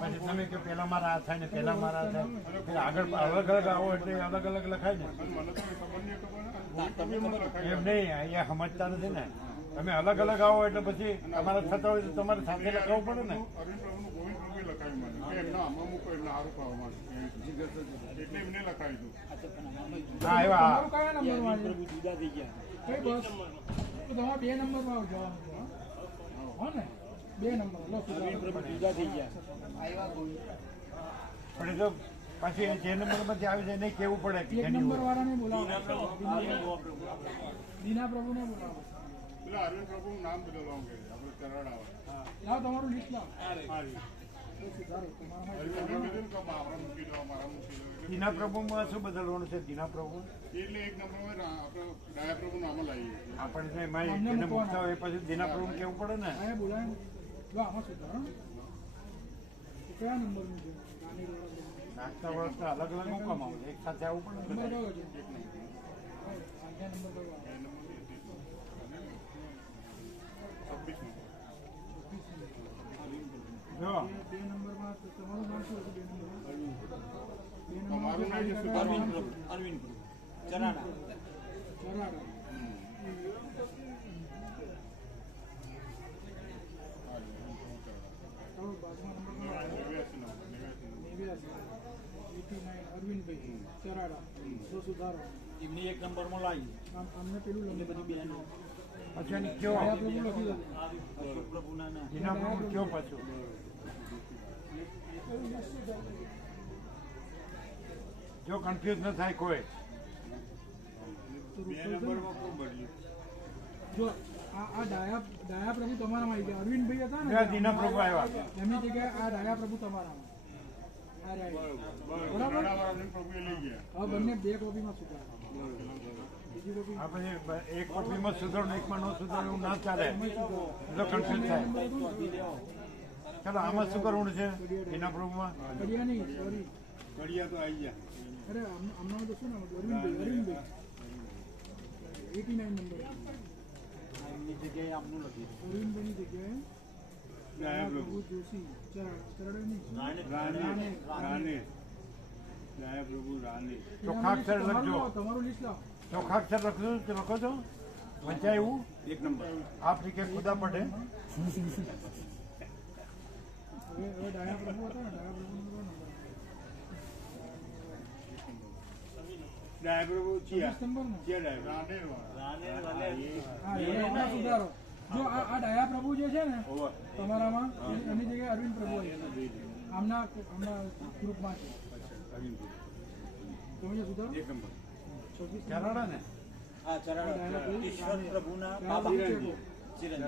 પછી તમે કે પેલા મારા આ થાય ને પેલા મારા આ થાય એટલે આગળ અલગ અલગ આવો એટલે અલગ અલગ લખાય ને મને તો સંબંધની ખબર એમ નહીં અહીંયા સમજતા નથી ને તમે અલગ અલગ આવો એટલે પછી તમારે થતા હોય તો તમારે સાથે લખાવવું પડે ને અરવિંદ પ્રભુનું ગોવિંદ પ્રભુએ લખાયું મને કે એમના આમાં મૂકો એમને સારું ખાવા માટે એટલે એમને લખાવી દઉં હા એવા તમારું કયા નંબરમાં છે? પ્રભુ જુદા થઈ ગયા કઈ બસ તો તમારે 2 નંબરમાં જવાનું છે હો ને 2 નંબર લો અરવિંદ પ્રભુ જુદા થઈ ગયા પણ એ તો પછી જે નંબરમાંથી આવી જાય નહીં કેવું પડે કે 1 જેની નંબર હોય. વાળાને બોલાવો દીના પ્રભુને બોલાવો પેલા અરવિંદ પ્રભુનું નામ બદલવાનું કે આપણે ચરાડા લાવો તમારું લિસ્ટ લાવો સુધારો તમારામાં અરવિંદ કીધું કે મારા મૂકી દો મારા મૂકી દો દીના પ્રભુમાં શું બદલવાનું છે દીના પ્રભુ એટલે એક નંબર આપણે ડાયા પ્રભુ નામ લાવીએ આપણે તો એમાં જેને મૂકતા હોય એ પછી દીના પ્રભુ કેવું પડે ને આ બોલાય જો આમાં સુધારો તો કયા નંબરનું છે નાની રોડ નાખતા વર્ષના અલગ અલગ મુકામ આવે એક સાથે આવવું પડે નંબર ને કયો છે આગળ નંબર કયો આવે? 26 જો 2 નંબરમાં તો તમારું નામ શું હતું 2 નંબરમાં તમારું નામ શું? અરવિંદ પ્રભુ ચરાડા ચરાડા ચાલો બાજુમાં નંબર 89 અરવિંદભાઈ ચરાડા તો સુધારો એમને 1 નંબરમાં લાવી અમને પેલું એટલે લખી બધી બહેનો પછી એની કયો દયા પ્રભુ લખી દો અશોક પ્રભુના ના દીના પ્રભુ કયો પાછું જો કન્ફ્યુઝ ન થાય કોઈ જો આ ડાયા પ્રભુ તમારામાં આવી ગયા અરવિંદભાઈ હતા ને ત્યાં દીના પ્રભુ આવ્યા એમની જગ્યાએ આ ડાયા પ્રભુ તમારામાં આ રહ્યા. બરાબર અરવિંદ પ્રભુએ લઈ ગયા હવે બંને 2 કોપીમાં સુધારો બીજી કોપી આપણે એક કોપીમાં સુધારો ને એકમાં ન સુધારો એવું ના ચાલે તો કન્ફ્યુઝ થાય ચાલો આમાં શું કરવાનું છે દીના પ્રભુમાં કડિયા નહીં સોરી ઘડિયા તો આવી ગયા અરે હમણાં તો શું નામ હતું અરવિંદભાઈ 89 નંબર એમની જગ્યાએ આમનું લખી અરવિંદભાઈની જગ્યાએ ડાયા પ્રભુ પ્રભુ જોશી ચરાડે નહીં રાને ડાયા પ્રભુ રાને ચોખાક્ષર લખજો તમારું લિસ્ટ લાવો ચોખાક્ષર લખજો લખો છો વંચાય એવું 1 નંબર આપ રીતે ખુદા પડે હવે ડાયા પ્રભુ હતા ને ડાયા પ્રભુનો નંબર ડાયા પ્રભુ 20 નંબરનો રાને હા એમાં સુધારો જો આ ડાયા પ્રભુ જે છે ને તમારામાં એની જગ્યાએ અરવિંદ પ્રભુ આવી આમના ગ્રુપમાં છે તમે જે સુધારો 1 નંબર 26 ચારાડા ને હા ચરાડા ઈશ્વર પ્રભુના ડાયા બાબા પ્રભુ છે. ચિરંજીવ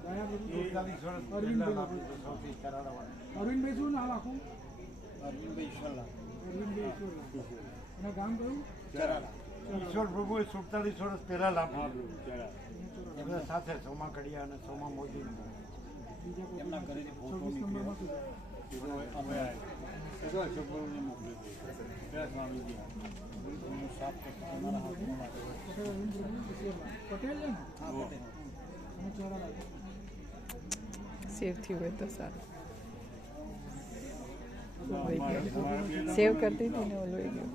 ડાયા પ્રભુ 41 વર્ષ પહેલા સૌથી ચારાડાવાળા અરવિંદભાઈ શું નામ આખું અરવિંદભાઈ ઈશ્વરલાલ અરવિંદભાઈ ઈશ્વરલાલ એના ગામ કયું ચરાડા ઈશ્વર પ્રભુએ 47 વર્ષ પહેલા લાભ એ બધા સાથે સોમા કડિયા અને સોમા મોદી બીજા કોઈ એમના ઘરેથી ફોટો 26 નંબરમાં સુધારો પટેલ અરવિંદ પ્રભુ ઈશ્વરલાલ પટેલ છે ને અને ચરાડા સેવ થયું હોય તો સારું. સેવ કરતી હતી ને ઓલું એ ગયું.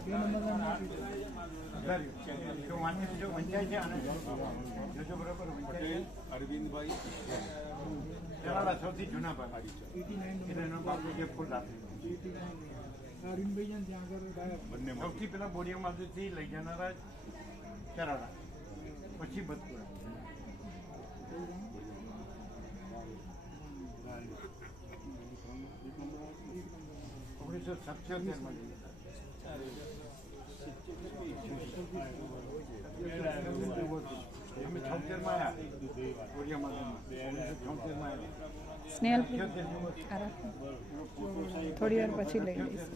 2 નંબરના નામ આપી દો. વંચાય છે અને જોજો બરાબર પટેલ અરવિંદભાઈ ચારાડા સૌથી જૂના ભાઈ 89 નંબર એટલે એનો બાપુ જે ફૂલ રાખે 89 અરવિંદભાઈ છે ને ત્યાં આગળ ડાયા સૌથી પેલા બોરિયામાંથી લઈ જનારા ચારાડા પછી બદપુરા 77 અમે 76 માં આવ્યા કોરિયામાં 76 માં આવ્યા સ્નેહલ થોડી વાર પછી લઈ લઈશ.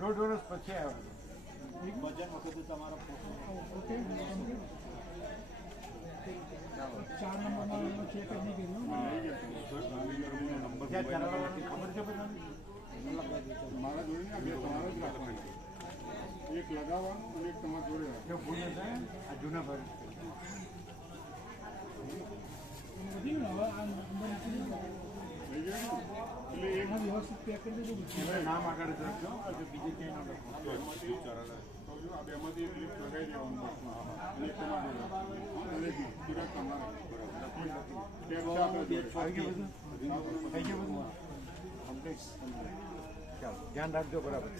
1.5 વર્ષ પછી આવ્યો. ત્યાં ચલાવવાની ખબર છે બધાને? મારા જોડે ને બે તમારે જ રાખવાની, એક લગાવવાનું અને એક તમારે જોડે રાખવાનું. જો ભૂલ છે આ જૂના ભાઈ થઈ જાય ને? એટલે એક નામ આગળ જ રાખજો, બીજે ક્યાંય ના લખો. આ બેમાંથી એક લિફ્ટ લગાવી દેવાનું બસમાં અને એક તમારે રાખવાનું. અને એક તિરક તમારે ટેપ છે આપણે જોડે. આવી ગયું બધું? થઈ ગયું બધું? કમ્પ્લીટ. ચાલો ધ્યાન રાખજો બરાબર.